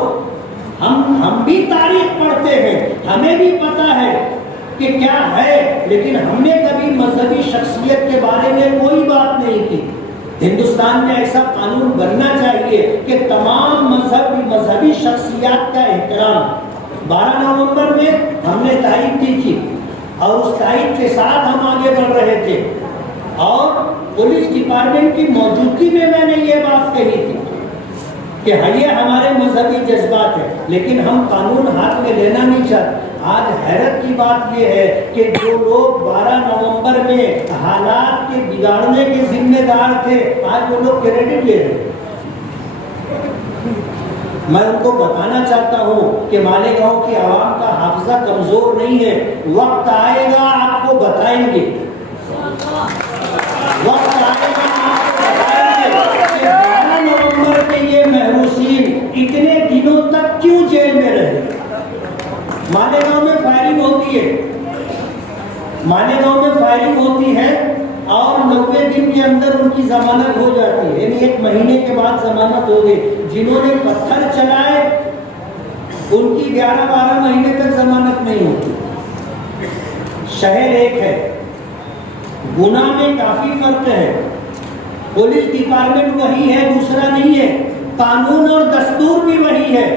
हम भी तारीख पढ़ते हैं, हमें भी पता है कि क्या है, लेकिन हमने कभी मजहबी शख्सियत के बारे में कोई बात नहीं की। हिंदुस्तान में ऐसा कानून बनना चाहिए कि तमाम मजहबी शख्सियत का एहतराम। 12 नवंबर में हमने तारीख दी थी और उस तारीख के साथ हम आगे बढ़ रहे थे और पुलिस डिपार्टमेंट की मौजूदगी में मैंने ये बात कही थी। कि ये हमारे मजहबी जज्बात है, लेकिन हम कानून हाथ में लेना नहीं चाहते। आज हैरत की बात यह है कि जो लोग 12 नवंबर में हालात के बिगाड़ने के जिम्मेदार थे, आज वो लोग क्रेडिट ले रहे हैं। मैं उनको बताना चाहता हूँ कि मालेगांव की आवाम का हाफिजा कमजोर नहीं है। वक्त आएगा आपको बताएंगे, वक्त आएगा आपको बताएंगे कि 12 नवंबर के ये महरूसीन इतने दिनों तक क्यों जेल में रहे। मालेगांव में फायरिंग होती है, मालेगांव में फायरिंग होती है और 90 दिन के अंदर उनकी जमानत हो जाती है, यानी 1 महीने के बाद जमानत हो गई। जिन्होंने पत्थर चलाए उनकी 11-12 महीने तक जमानत नहीं होती। शहर एक है, गुना में काफी फर्क है। पुलिस डिपार्टमेंट वही है, दूसरा नहीं है। कानून और दस्तूर भी वही है।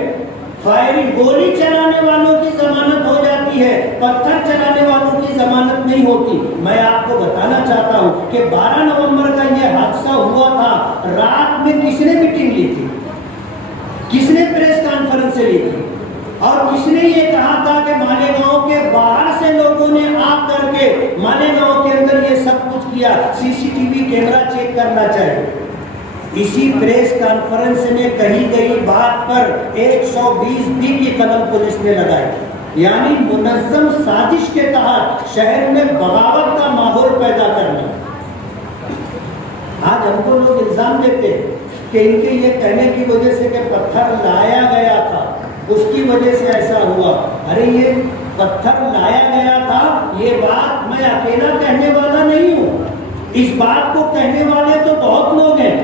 फायरिंग, गोली चलाने वालों की जमानत हो जाती है, पत्थर चलाने वालों की जमानत नहीं होती। मैं आपको बताना चाहता हूँ कि 12 नवंबर का यह हादसा हुआ था, रात में किसने मीटिंग ली थी, किसने प्रेस कॉन्फ्रेंस ली थी और किसने ये कहा था कि मालेगांव के बाहर से लोगों ने आ करके मालेगांव के अंदर ये सब कुछ किया, सीसीटीवी कैमरा चेक करना चाहिए। इसी प्रेस कॉन्फ्रेंस में कही गई बात पर 120 बी की कलम पुलिस ने लगाई, यानी मुनज्जम साजिश के तहत शहर में बगावत का माहौल पैदा करना। आज हमको लोग इल्जाम देते हैं कि इनके ये कहने की वजह से कि पत्थर लाया गया था, उसकी वजह से ऐसा हुआ। अरे ये पत्थर लाया गया था, ये बात मैं अकेला कहने वाला नहीं हूँ। इस बात को कहने वाले तो बहुत लोग हैं,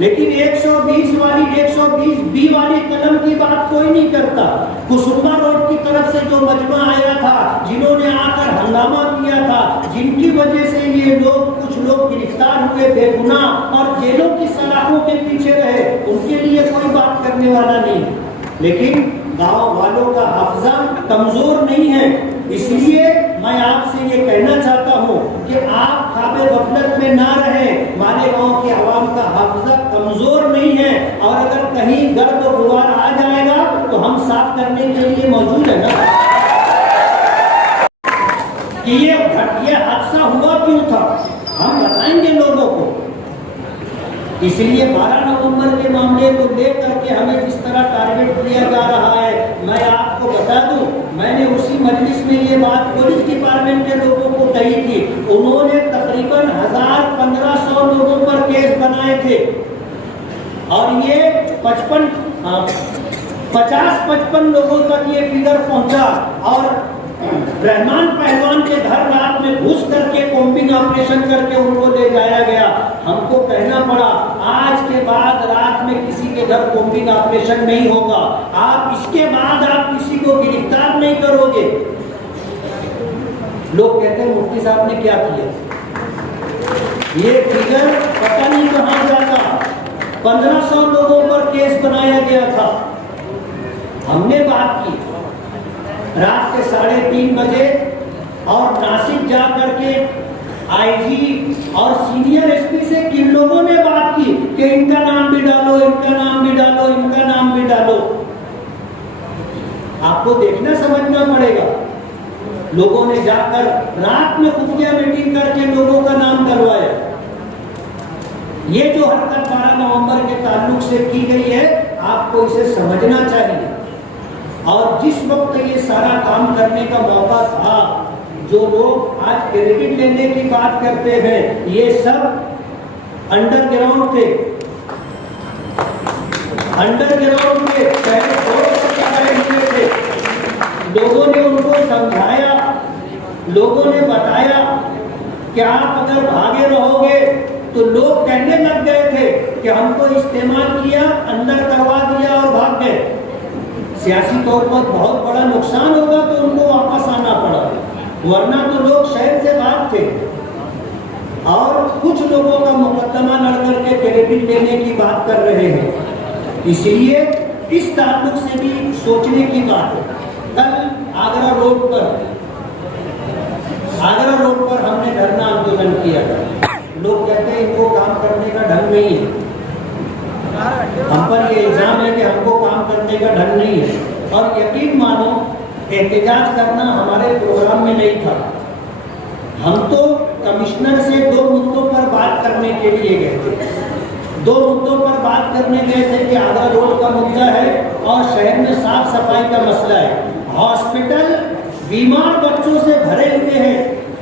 लेकिन 120 वाली 120 बी वाली कलम की बात कोई नहीं करता। कुसुम्बा रोड की तरफ से जो मजमा आया था, जिन्होंने आकर हंगामा किया था, जिनकी वजह से ये लोग, कुछ लोग गिरफ्तार हुए बेगुनाह और जेलों की सलाखों के पीछे रहे, उनके लिए कोई बात करने वाला नहीं। लेकिन गांव वालों का हाफिजा कमजोर नहीं है। इसलिए मैं आपसे ये कहना चाहता हूँ कि आप ख्वाबे गफलत में ना रहें। मालेगांव के आवाम का हाफिजा कमजोर नहीं है और अगर कहीं गर्द और गुबार आ जाएगा तो हम साफ करने के लिए मौजूद है ना कि ये हादसा हुआ क्यों था, हम बताएंगे लोगों को। इसलिए 12 नवंबर के मामले को लेकर के हमें जिस तरह टारगेट किया जा रहा है, मैं आपको बता दूं, मैंने उसी मजलिस में ये बात पुलिस डिपार्टमेंट के लोगों को कही थी। उन्होंने तकरीबन 1000-1500 लोगों पर केस बनाए थे और ये 50-55 लोगों तक ये फिगर पहुंचा और रहमान पहलवान के घर रात में घुस करके कॉम्बिंग ऑपरेशन करके उनको ले जाया गया। हमको कहना पड़ा आज के बाद रात में किसी के घर कॉम्बिंग ऑपरेशन नहीं होगा, आप इसके बाद आप किसी को गिरफ्तार नहीं करोगे। लोग कहते हैं मुफ्ती साहब ने क्या किया, ये फिगर पता नहीं कहां जाता। 1500 लोगों पर केस बनाया गया था। हमने बात की रात के 3:30 बजे और नासिक जा करके आईजी और सीनियर एसपी से किन लोगों ने बात की कि इनका नाम भी डालो, इनका नाम भी डालो, इनका नाम भी डालो। आपको देखना समझना पड़ेगा। लोगों ने जाकर रात में खुफिया मीटिंग करके लोगों का नाम डलवाया। ये जो हरकत 12 नवंबर के ताल्लुक से की गई है, आपको इसे समझना चाहिए। और जिस वक्त ये सारा काम करने का मौका था, जो लोग आज क्रेडिट लेने की बात करते हैं, ये सब अंडरग्राउंड थे, अंडरग्राउंड थे, थे। लोगों ने उनको समझाया, लोगों ने बताया कि आप अगर भागे रहोगे तो लोग कहने लग गए थे कि हमको इस्तेमाल किया, अंदर करवा दिया और भाग गए। सियासी तौर पर बहुत बड़ा नुकसान होगा तो उनको वापस आना पड़ा, वरना तो लोग शहर से भाग थे। और कुछ लोगों का मुकदमा लड़ करके क्रेडिट लेने की बात कर रहे हैं। इसलिए इस ताल्लुक से भी सोचने की बात है। कल आगरा रोड पर हमने धरना आंदोलन किया था। लोग कहते हैं इनको काम करने का ढंग नहीं है। हम पर ये एहतजाज करना हमारे प्रोग्राम में नहीं था। हम तो कमिश्नर से 2 मुद्दों पर बात करने के लिए गए थे। 2 मुद्दों पर बात करने गए थे कि आगरा रोड का मुद्दा है और शहर में साफ सफाई का मसला है। हॉस्पिटल बीमार बच्चों से भरे हुए हैं,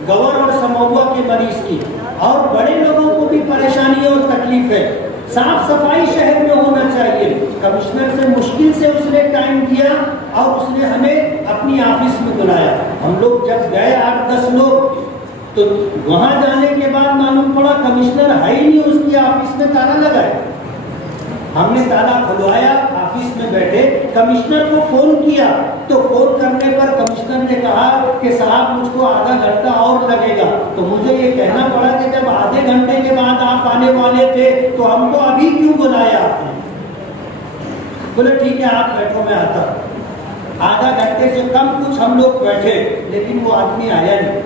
गवर और समौआ के मरीज की, और बड़े लोगों को भी परेशानी और तकलीफ है। साफ सफाई शहर में होना चाहिए। कमिश्नर से मुश्किल से उसने टाइम दिया और उसने हमें अपनी ऑफिस में बुलाया। हम लोग जब गए 8-10 लोग, तो वहां जाने के बाद मालूम पड़ा कमिश्नर है ही नहीं, उसकी ऑफिस में ताला लगा है। हमने ताला खुलवाया, ऑफिस में बैठे, कमिश्नर को फोन किया, तो फोन करने पर कमिश्नर ने कहा कि साहब मुझको आधा घंटा और लगेगा। तो मुझे ये कहना पड़ा कि जब आधे घंटे के बाद आप आने वाले थे तो हमको अभी क्यों बुलाया आपने? बोले ठीक है आप बैठो, मैं आता। आधा घंटे से कम कुछ हम लोग बैठे, लेकिन वो आदमी आया नहीं।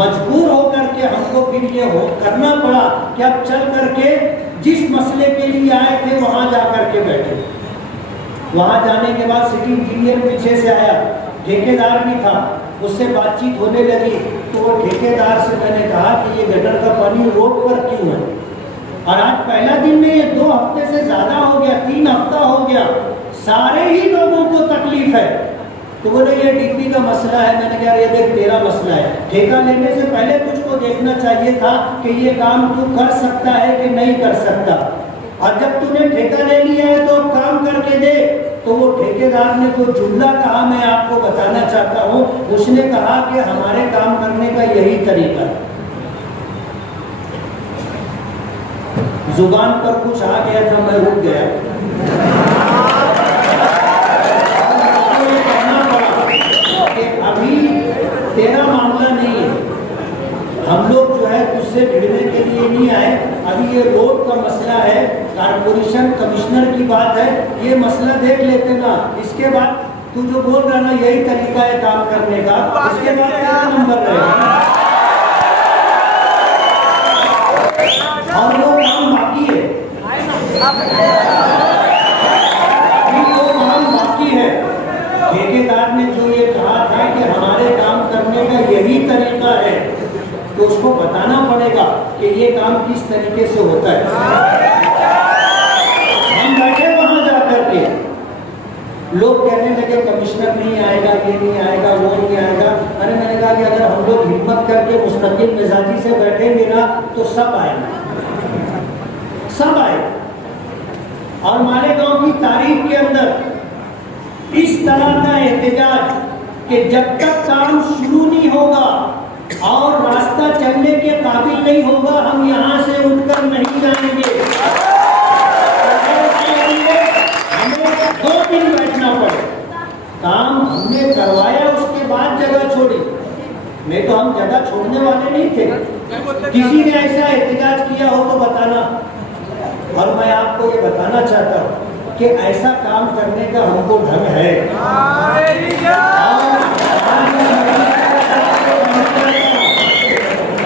मजबूर होकर के हमको फिर ये करना पड़ा कि अब चल करके जिस मसले के लिए आए थे वहां जाकर के बैठे। वहां जाने के बाद सिटी इंजीनियर पीछे से आया, ठेकेदार भी था, उससे बातचीत होने लगी। तो वो ठेकेदार से मैंने कहा कि ये गटर का पानी रोड पर क्यों है? और आज पहला दिन में ये 2 हफ्ते से ज्यादा हो गया, 3 हफ्ता हो गया, सारे ही लोगों को तकलीफ है। तो बोले ये डीपी का मसला है। मैंने कहा ये देख तेरा मसला है, ठेका लेने से पहले तुझको देखना चाहिए था कि ये काम तू कर सकता है कि नहीं कर सकता। और जब तूने ठेका ले लिया है तो काम करके दे। तो वो ठेकेदार ने जो जुमला कहा मैं आपको बताना चाहता हूँ, उसने कहा कि हमारे काम करने का यही तरीका है। जुबान पर कुछ आ गया था, मैं रुक गया। अभी तेरा मामला नहीं है, हम लोग जो है तुझसे भिड़ने के लिए नहीं आए। अभी ये रोड का मसला है, कारपोरेशन कमिश्नर की बात है, ये मसला देख लेते ना। इसके बाद तू जो बोल रहा ना यही तरीका है काम करने का, इसके बाद क्या नंबर रहेगा? और वो काम बाकी है, वो काम बाकी है। ठेकेदार ने जो ये कहा था कि हमारे काम करने का यही तरीका है, तो उसको बताना पड़ेगा कि ये काम किस तरीके से होता है। हम बैठे वहां जाकर के, लोग कहने लगे कमिश्नर नहीं आएगा, ये नहीं आएगा, वो नहीं आएगा। अरे मैंने कहा कि अगर हम लोग हिम्मत करके मुस्तकिल मिजाजी से बैठेंगे ना तो सब आएंगे, सब आएंगे। और मालेगांव की तारीख के अंदर इस तरह का एहतजाज कि जब तक काम शुरू नहीं होगा और रास्ता चलने के काबिल नहीं होगा, हम यहाँ से उठकर नहीं जाएंगे। हमें 2 दिन बैठना पड़े। काम हमने करवाया, उसके बाद जगह छोड़ी, नहीं तो हम जगह छोड़ने वाले नहीं थे। किसी ने ऐसा एहतजाज किया हो तो बताना। और मैं आपको ये बताना चाहता हूँ कि ऐसा काम करने का हमको ढंग है।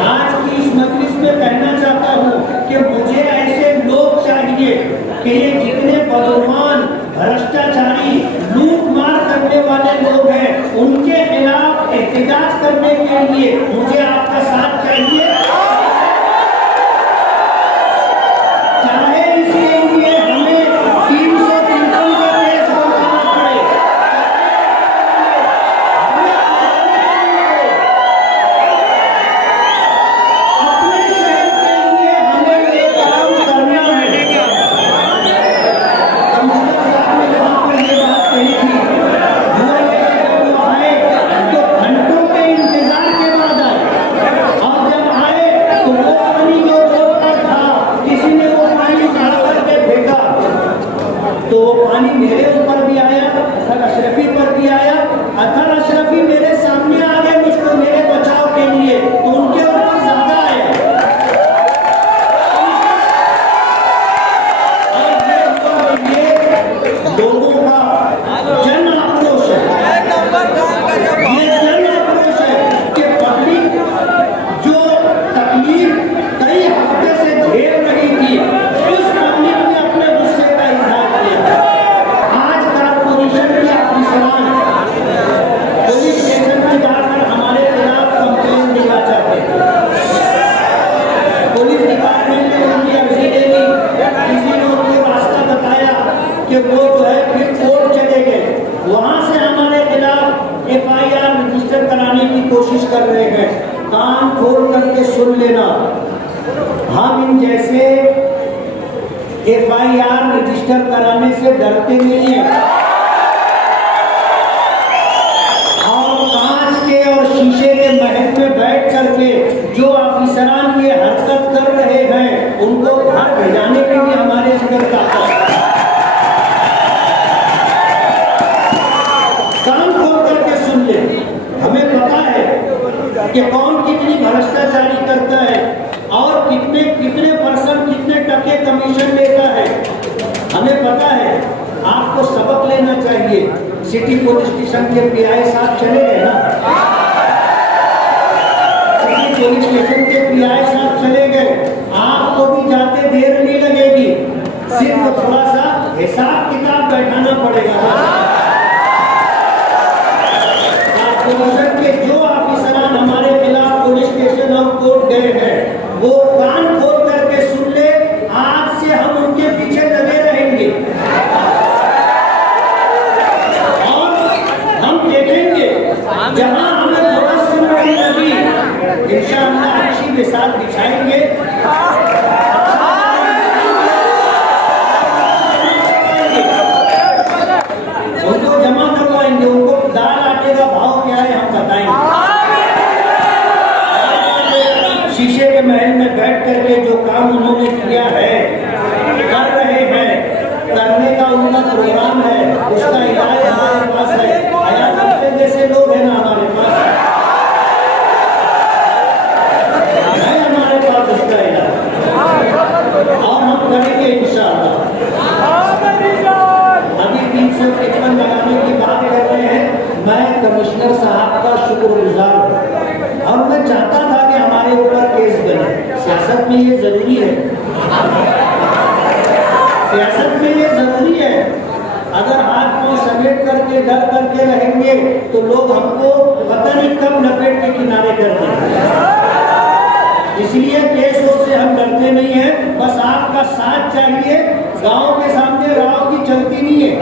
आज की इस मजलिस में कहना चाहता हूँ कि मुझे ऐसे लोग चाहिए कि ये जितने बदगुमान, भ्रष्टाचारी, लूट मार करने वाले लोग हैं, उनके खिलाफ एहतजाज करने के लिए मुझे आपका साथ चाहिए। सुन लेना, हम इन जैसे FIR रजिस्टर कराने से डरते नहीं हैं। और कांच के और शीशे के महल में बैठ करके जो अफसरान ये हरकत कर रहे हैं उनको घर भेजाने के लिए हमारे अंदर ताकत है। कान खोल करके सुन ले, हमें पता है कि कौन कितनी भ्रष्टाचारी करता है और कितने परसेंट कितने टके कमीशन लेता है, हमें पता है। आपको सबक लेना चाहिए। सिटी पुलिस स्टेशन के PI साहब चले गए ना, सिटी पुलिस स्टेशन के PI साहब चले गए, आपको भी जाते देर नहीं लगेगी, सिर्फ थोड़ा सा हिसाब किताब बैठाना पड़ेगा। कमीशन के जो ऑफिसरान हमारे खिलाफ पुलिस स्टेशन और कोर्ट गए हैं वो कान खोल करके सुन ले, आज से हम उनके पीछे लगे रहेंगे और हम देखेंगे जहां हमें थोड़ा सुनवाई लगी इंशाअल्लाह अच्छी मिसाल दिखाएंगे। उनको जमा करवाएंगे, उनको दाल आटे का भाव क्या है हम बताएंगे। शीशे के महल में बैठ करके जो काम उन्होंने किया है, कर रहे हैं, करने का उनका प्रोग्राम है, उसका इलाज हमारे पास है। हयात हुसैन जैसे लोग हैं ना हमारे पास, है हमारे पास उसका इलाज और हम करेंगे इंशाअल्लाह। अभी 353 लगाने की बात कर रहे हैं। मैं कमिश्नर साहब का शुक्रगुजार हूं और मैं चाहता था कि हमारे ऊपर केस बने। सियासत में ये जरूरी है, सियासत में ये जरूरी है। अगर हाथ पांव समेट करके डर करके रहेंगे तो लोग हमको पता नहीं कब लपेट के किनारे कर देंगे। इसलिए केसों से हम डरते नहीं हैं, बस आपका साथ चाहिए। गांव के सामने राव की चलती नहीं है।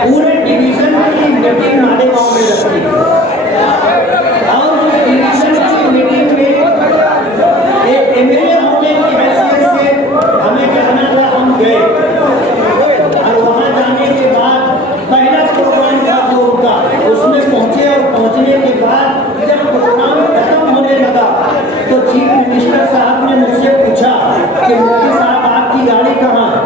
पूरे डिवीजन की मीटिंग मालेगांव में रखी और उस डिवीजन की मीटिंग में एक MLA होने की हैसियत से हमें कहना था, हम गए और वहां जाने के बाद पहला प्रोग्राम था जो उनका, उसमें पहुंचे और पहुंचने के बाद जब प्रोग्राम खत्म होने लगा तो चीफ मिनिस्टर साहब ने मुझसे पूछा कि मुफ्ती साहब आपकी गाड़ी कहाँ है।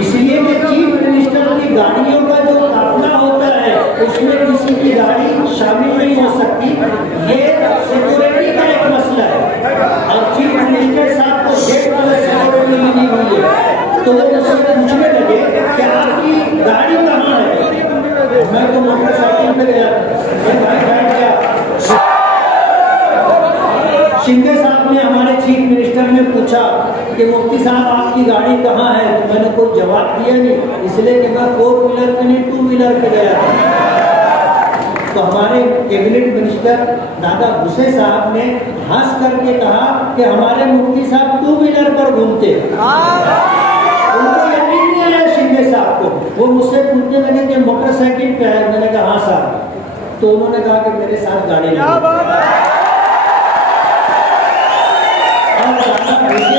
इसलिए कि चीफ मिनिस्टर की गाड़ियों का जो काफिला होता है उसमें किसी की गाड़ी शामिल नहीं हो सकती, ये सिक्योरिटी का एक मसला है और चीफ मिनिस्टर साहब को गेट वाला सिक्योरिटी मिली हुई है। तो वो मुझसे पूछने लगे कि आपकी गाड़ी कहाँ है। मैं तो मोटरसाइकिल पे गया, भाई बैठ गया। शिंदे साहब ने हमारे चीफ मिनिस्टर ने पूछा कि मुफ्ती साहब आपकी गाड़ी कहाँ है, तो मैंने कोई जवाब दिया नहीं, इसलिए कि मैं 4 व्हीलर पे नहीं 2 व्हीलर पे गया था। तो हमारे कैबिनेट मिनिस्टर दादा भूसे साहब ने हंस करके कहा कि हमारे मुफ्ती साहब 2 व्हीलर पर घूमते। उनको यकीन नहीं आया शिंदे साहब को, वो मुझसे पूछने लगे कि मोटरसाइकिल पे है। मैंने कहा हाँ साहब। तो उन्होंने कहा कि मेरे साथ गाड़ी नहीं।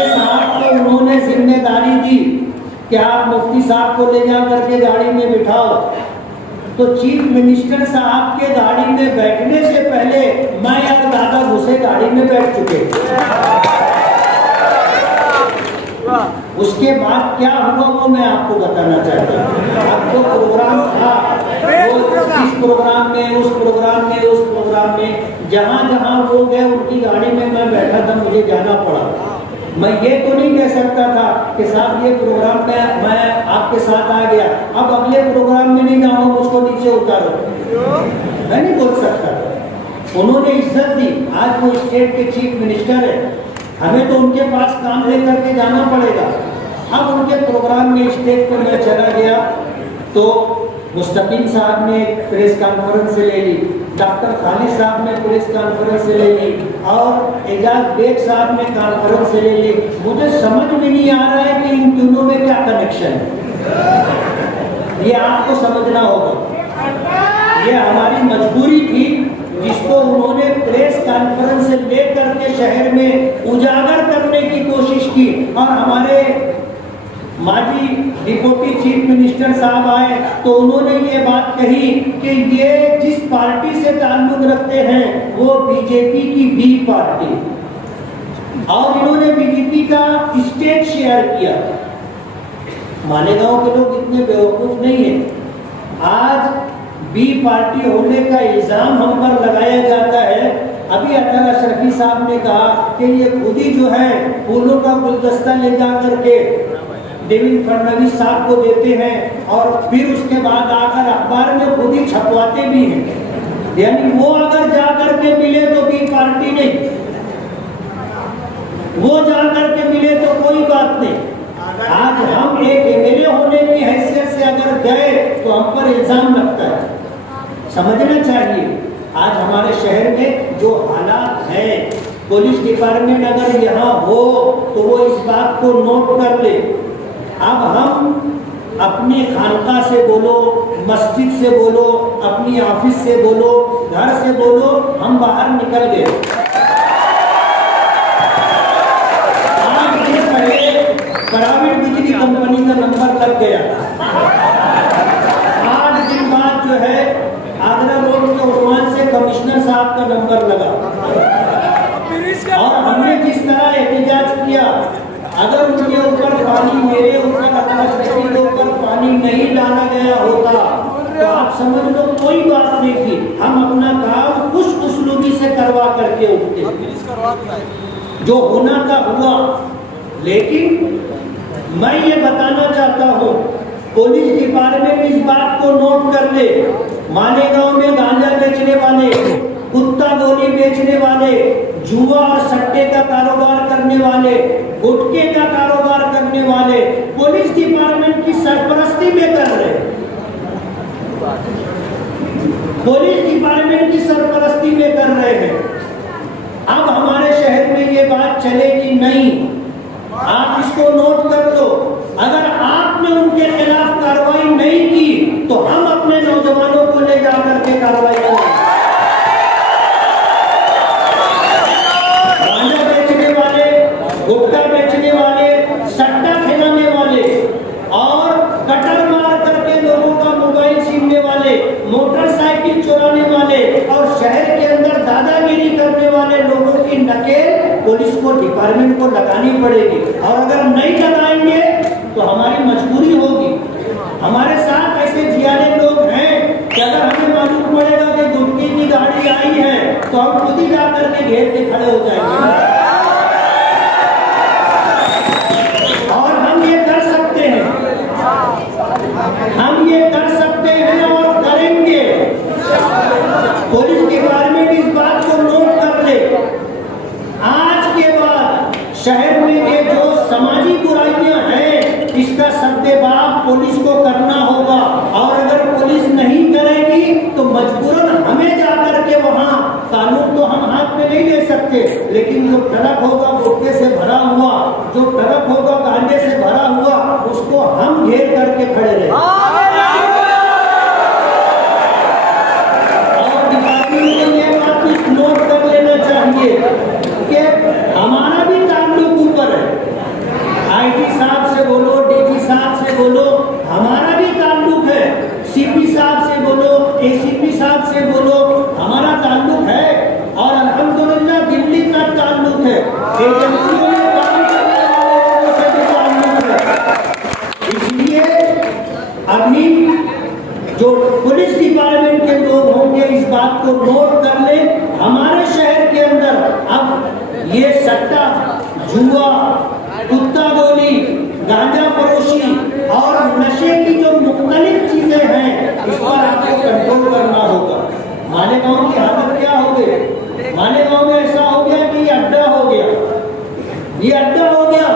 साहब को उन्होंने जिम्मेदारी दी कि आप मुफ्ती साहब को ले जा करके गाड़ी में बिठाओ। तो चीफ मिनिस्टर साहब के गाड़ी में बैठने से पहले मैं या दादा भूसे गाड़ी में बैठ चुके। उसके बाद क्या हुआ वो मैं आपको बताना चाहता हूँ। अब तो प्रोग्राम था, वो इस प्रोग्राम में, उस प्रोग्राम में, उस प्रोग्राम में, जहाँ जहाँ वो गए उनकी गाड़ी में मैं बैठा था, मुझे जाना पड़ा। मैं ये तो नहीं कह सकता था कि साहब ये प्रोग्राम में मैं आपके साथ आ गया, अब अगले प्रोग्राम में नहीं जाऊंगा, मुझको नीचे उतारो, मैं नहीं बोल सकता। उन्होंने इज्जत दी, आज वो स्टेट के चीफ मिनिस्टर है, हमें तो उनके पास काम लेकर के जाना पड़ेगा। अब उनके प्रोग्राम में स्टेज पर मैं चला गया तो मुस्तकीम साहब ने प्रेस कॉन्फ्रेंस ले ली, डॉक्टर खालिद साहब ने प्रेस कॉन्फ्रेंस ले ली और एजाज बेग साहब ने कॉन्फ्रेंस ले ली। मुझे समझ में नहीं आ रहा है कि इन दोनों में क्या कनेक्शन है, ये आपको समझना होगा। ये हमारी मजबूरी थी जिसको उन्होंने प्रेस कॉन्फ्रेंस से लेकर के शहर में उजागर करने की कोशिश की और हमारे माजी डिप्टी चीफ मिनिस्टर साहब आए तो उन्होंने ये बात कही कि ये जिस पार्टी से ताल्लुक रखते हैं वो बीजेपी की बी पार्टी, और इन्होंने बीजेपी का स्टेज शेयर किया। मालेगांव के लोग इतने बेवकूफ नहीं है। आज बी पार्टी होने का इल्जाम हम पर लगाया जाता है। अभी अतर अशरफी साहब ने कहा कि ये खुद ही जो है फूलों का गुलदस्ता ले जा करके देवेंद्र फडणवीस साहब को देते हैं और फिर उसके बाद आकर अखबार में खुद ही छपवाते भी हैं। यानी वो अगर जाकर के मिले तो बी पार्टी नहीं, वो जाकर के मिले तो कोई बात नहीं। आज हम एक एमएलए होने की हैसियत से अगर गए तो हम पर इल्जाम लगता है, समझना चाहिए। आज हमारे शहर में जो हालात हैं, पुलिस डिपार्टमेंट अगर यहाँ हो तो वो इस बात को नोट कर ले। अब हम अपनी खानका से बोलो, मस्जिद से बोलो, अपनी ऑफिस से बोलो, घर से बोलो, हम बाहर निकल गए। आज दिन पहले प्राइवेट बिजली कंपनी का नंबर लग गया, 8 दिन बाद जो है आगरा रोड के उड़वान से कमिश्नर साहब का नंबर लगा और हमने जिस तरह एहतजाज किया, अगर उनके ऊपर पानी, मेरे ऊपर के ऊपर पानी नहीं डाला गया होता तो आप समझ लो कोई बात नहीं थी, हम अपना काम खुश उसलूबी से करवा करके उठते, जो होना था हुआ। लेकिन मैं ये बताना चाहता हूँ, पुलिस डिपार्टमेंट इस बात को नोट कर ले, मालेगांव में गांजा बेचने वाले, कुत्ता गोली बेचने वाले, जुआ और सट्टे का कारोबार करने वाले, गुटखे का कारोबार करने वाले पुलिस डिपार्टमेंट की सरपरस्ती में कर रहे, पुलिस डिपार्टमेंट की सरपरस्ती में कर रहे हैं। अब हमारे शहर में ये बात चलेगी नहीं, आप इसको नोट कर लो। अगर आपने उनके खिलाफ कार्रवाई नहीं की तो हम अपने नौजवानों को ले जाकर के कार्रवाई करेंगे। गांजा बेचने वाले, गुटखा बेचने वाले, सट्टा खिलाने वाले और कटर मार करके लोगों का मोबाइल छीनने वाले, मोटरसाइकिल चुराने वाले और शहर के अंदर दादागिरी करने वाले लोगों की नकेल पुलिस को, डिपार्टमेंट को लगानी पड़ेगी। और अगर नहीं लगाएंगे तो हमारी मजबूरी होगी। हमारे साथ ऐसे जियाने लोग हैं कि अगर हमें मालूम पड़ेगा कि गुटकी की गाड़ी आई है तो हम खुद ही जाकर के घेर के खड़े हो जाएंगे। और हम ये कर सकते हैं, हम ये कर सकते हैं और करेंगे। पुलिस डिपार्टमेंट इस बात को नोट कर ले। आज के बाद शहर में ये जो समाजी बुराइयां हैं, इसका सद्देबाब पुलिस को करना होगा। और अगर पुलिस नहीं करेगी तो मजबूरन हमें जाकर के वहां, कानून तो हम हाथ में नहीं ले सकते, लेकिन जो ट्रक होगा गुटखे से भरा हुआ, जो ट्रक होगा गांजे से भरा हुआ, उसको हम घेर करके खड़े रहे। और डिपार्टमेंट को ये बात नोट कर लेना चाहिए कि हमारा भी ताल्लुक ऊपर है। आईटी साहब से बोलो, डीजी साहब से बोलो, हमारा भी ताल्लुक है। सीपी साहब से बोलो, एसीपी साहब से बोलो, हमारा ताल्लुक है। और अल्हम्दुलिल्लाह दिल्ली तक ताल्लुक है, एजेंसियों में काम करने वाले लोगों से भी ताल्लुक है। इसलिए अभी जो पुलिस डिपार्टमेंट के लोग होंगे इस बात को नोट कर ले। हमारे शहर के अंदर अब ये सट्टा, जुआ गांजा फरोशी और नशे की जो मुख्तलिफ चीजें हैं, इस पर आपको कंट्रोल करना होगा। मालेगांव की हालत क्या हो गई? मालेगांव में ऐसा हो गया कि ये अड्डा हो गया, ये अड्डा हो गया।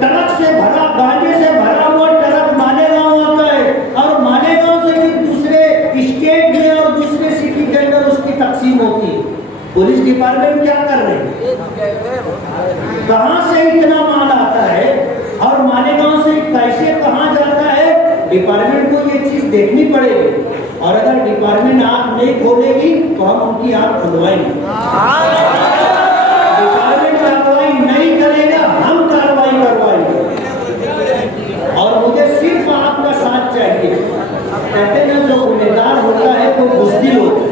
ट्रक से भरा, गांजे से भरा हुआ ट्रक मालेगांव आता है और मालेगांव से फिर दूसरे स्टेट में और दूसरे सिटी के अंदर उसकी तकसीम होती है। पुलिस डिपार्टमेंट क्या कर रहे हैं? कहां से इतना माल आता है और मालेगांव से कैसे कहां जाता है? डिपार्टमेंट को ये चीज देखनी पड़ेगी, और अगर डिपार्टमेंट आंख नहीं खोलेगी तो हम उनकी आंख खुलवाएंगे। डिपार्टमेंट कार्रवाई नहीं करेगा, हम कार्रवाई करवाएंगे। और मुझे सिर्फ आपका साथ चाहिए। कहते हैं जो गुनहगार होता है वो बुज़दिल होता है,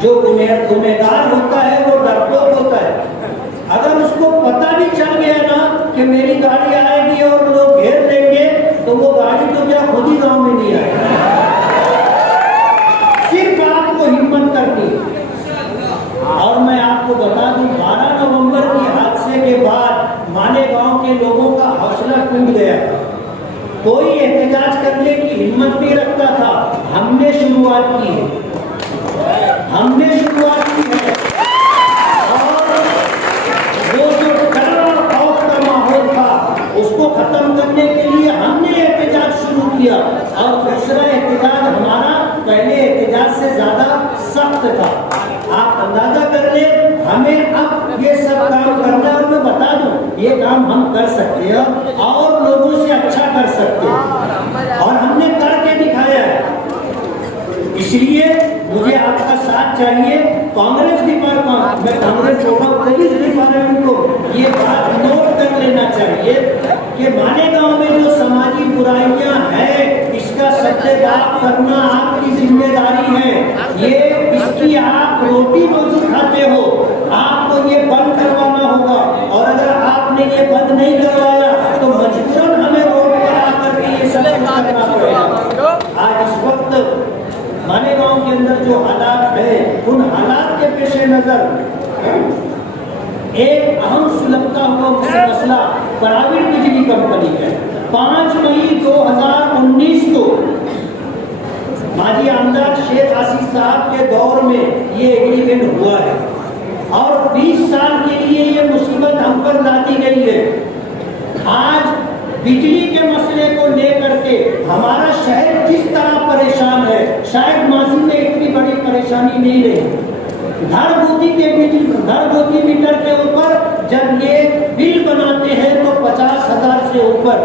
जो गुनहगार होता है वो डरपोक होता है। अगर उसको पता भी चल गया ना कि मेरी गाड़ी आएगी और लोग घेर देंगे, तो वो गाड़ी तो क्या खुद ही गांव में नहीं आएगी। सिर्फ आपको हिम्मत करनी है। और मैं आपको बता दूं, 12 नवंबर के हादसे के बाद मालेगांव के लोगों का हौसला टूट गया था। कोई एहतजाज करने की हिम्मत नहीं रखता था। हमने शुरुआत की है, हमने शुरुआत की है। और वो जो डर और खौफ का माहौल था उसको खत्म करने के लिए हमने एहतजाज शुरू किया। और दूसरा एहतजाज हमारा पहले एहतजाज से ज्यादा सख्त था। आप अंदाजा कर ले, हमें अब ये सब काम करना है। और मैं बता दूं, ये काम हम कर सकते हैं और लोगों से अच्छा कर सकते हैं, और हमने करके दिखाया है। इसलिए मुझे आपका साथ चाहिए। कांग्रेस डिपार्टमेंट, मैं कांग्रेस छोड़ा, पुलिस डिपार्टमेंट को ये बात नोट कर लेना चाहिए कि मालेगांव में जो समाजी बुराइयां हैं, इसका सत्याग्रह करना आपकी जिम्मेदारी है। ये इसकी आप रोटी रोजी खाते हो, आपको ये बंद करवाना होगा। और अगर आपने ये बंद नहीं करवाया तो मजबूरन हमें रोड पर आकर के ये सब करना पड़ेगा। आज इस वक्त मालेगांव के अंदर जो हालात है, उन हालात के पेश नजर एक अहम सुलगता हुआ मसला प्राइवेट बिजली कंपनी है। 5 मई 2019 को माजी आमदार शेख आसिफ साहब के दौर में ये एग्रीमेंट हुआ है, और 20 साल के लिए ये मुसीबत हम पर लादी गई है। आज बिजली के मसले को लेकर के हमारा शहर किस तरह परेशान है, शायद माजी में इतनी बड़ी परेशानी नहीं रही। घरगुती मीटर के ऊपर जब ये बिल बनाते हैं तो 50,000 से ऊपर,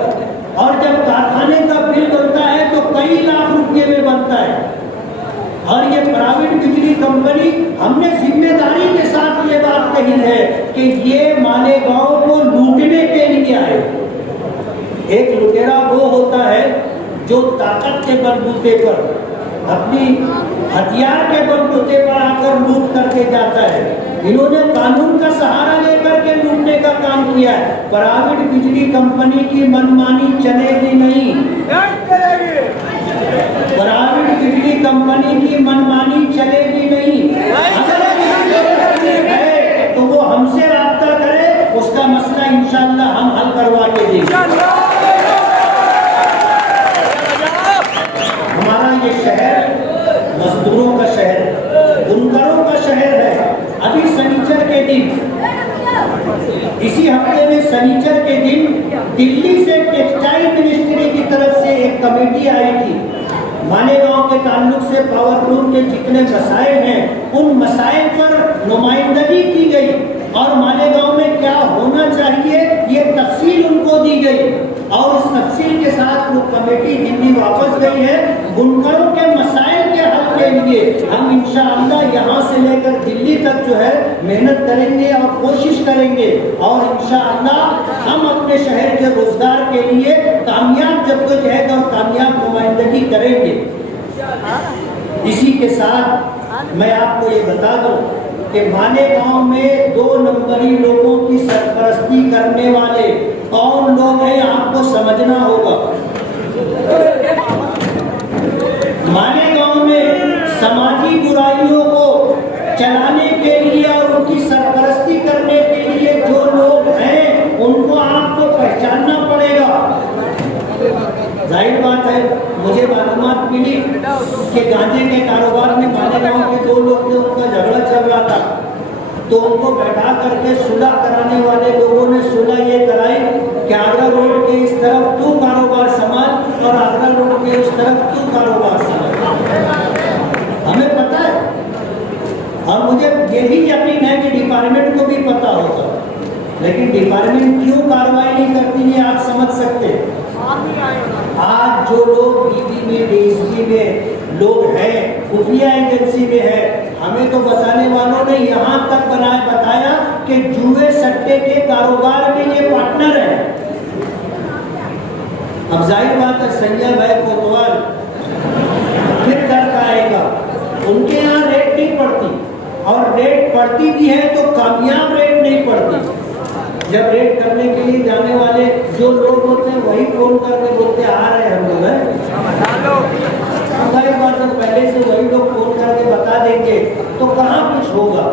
और जब कारखाने का बिल बनता है तो कई लाख रुपए में बनता है। और ये प्राइवेट बिजली कंपनी, हमने जिम्मेदारी के साथ ये बात कही है कि ये मालेगांव को लूटने के लिए आए। एक लुटेरा वो होता है जो ताकत के बलबूते पर, अपनी हथियार के बलबूते पर आकर लूट करके जाता है। इन्होंने कानून का सहारा लेकर के लूटने का काम किया है। प्राइवेट बिजली कंपनी की मनमानी चलेगी नहीं, प्राइवेट बिजली कंपनी की मनमानी चलेगी नहीं। अगर है तो वो हमसे राब्ता करे, उसका मसला इंशाअल्लाह हम हल करवा के देंगे। हमारा ये शहर मजदूरों का शहर, बुनकरों का शहर है। अभी शनिचर के दिन, इसी हफ्ते में शनिचर के दिन दिल्ली से टेक्सटाइल मिनिस्ट्री की तरफ से एक कमेटी आई थी। मालेगांव के ताल्लुक से पावरलूम के जितने मसाइल हैं, उन मसाइल पर नुमाइंदगी की गई और मालेगांव में क्या होना चाहिए ये तफसील उनको दी गई। और इस तफसील के साथ वो कमेटी दिल्ली वापस गई है। बुनकरों के मसाइल के हल के लिए हम इंशाअल्लाह यहाँ से लेकर दिल्ली तक जो है मेहनत करेंगे और कोशिश करेंगे, और इंशाअल्लाह हम अपने शहर के रोजगार के लिए कामयाब जद्दोजहद और कामयाब नुमाइंदगी करेंगे। इसी के साथ मैं आपको ये बता दूं कि मालेगांव में 2 नंबरी लोगों की सरपरस्ती करने वाले कौन लोग हैं आपको समझना होगा। मालेगांव में समाजी बुराइयों को चलाने के लिए और उनकी सरपरस्ती करने के लिए जो लोग हैं उनको आपको पहचानना पड़ेगा। कि गांजे के कारोबार में मालेगांव के 2 लोग थे, उनका झगड़ा चल रहा था, तो उनको बैठा करके सुलह कराने वाले लोगों ने सुलह ये कराई कि आगरा रोड के इस तरफ तू कारोबार संभाल और आगरा रोड के उस तरफ तू कारोबार संभाल। हमें पता है और मुझे यही यकीन है कि डिपार्टमेंट को भी पता होगा, लेकिन डिपार्टमेंट क्यों कार्रवाई नहीं करती है आप समझ सकते हैं। आज जो लोग ईडी में, डीएसपी में लोग हैं, खुफिया एजेंसी में है, हमें तो बताने वालों ने यहाँ तक बताया कि जुए सट्टे के कारोबार में ये पार्टनर है। अब जाहिर बात है संजय भाई कोतवाल फिर तर्क आएगा, उनके यहाँ रेट नहीं पड़ती, और रेट पड़ती भी है तो कामयाब रेट नहीं पड़ती। जब रेड करने के लिए जाने वाले जो लोग होते हैं वही फोन करके बोलते आ रहे हैं हम लोग हैं, हमारी बात पहले से वही लोग फोन करके बता देंगे तो कहाँ कुछ होगा।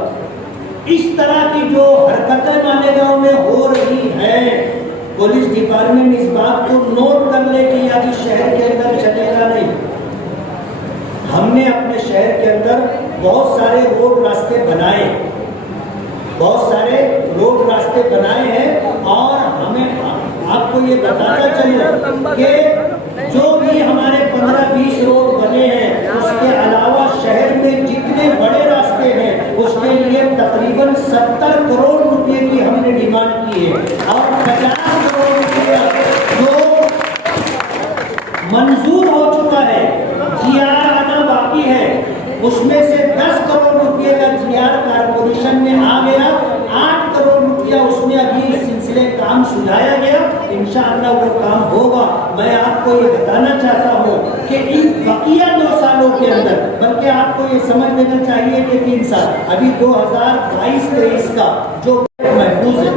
इस तरह की जो हरकतें मालेगांव में हो रही हैं, पुलिस डिपार्टमेंट इस बात को नोट कर ले कि अभी शहर के अंदर चलेगा नहीं। हमने अपने शहर के अंदर बहुत सारे रोड रास्ते बनाए, बहुत सारे रोड रास्ते बनाए हैं, और हमें आपको ये बताना चाहिए कि जो भी हमारे 15-20 रोड बने हैं, उसके अलावा शहर में जितने बड़े रास्ते हैं उसके लिए तकरीबन 70 करोड़ रुपए की हमने डिमांड की है, और 50 करोड़ रुपया जो मंजूर हो चुका है, जीआर आना बाकी है, उसमें से 10 करोड़ रुपए का जीआर कारपोरेशन में आ गया, 8 करोड़ रुपया उसमें अभी इस सिलसिले काम सुझाया गया, इंशाअल्लाह वो काम होगा। मैं आपको ये बताना चाहता हूँ कि इन बकिया 2 सालों के अंदर, बल्कि आपको ये समझ लेना चाहिए कि 3 साल, अभी 2022-23 का जो महफूज है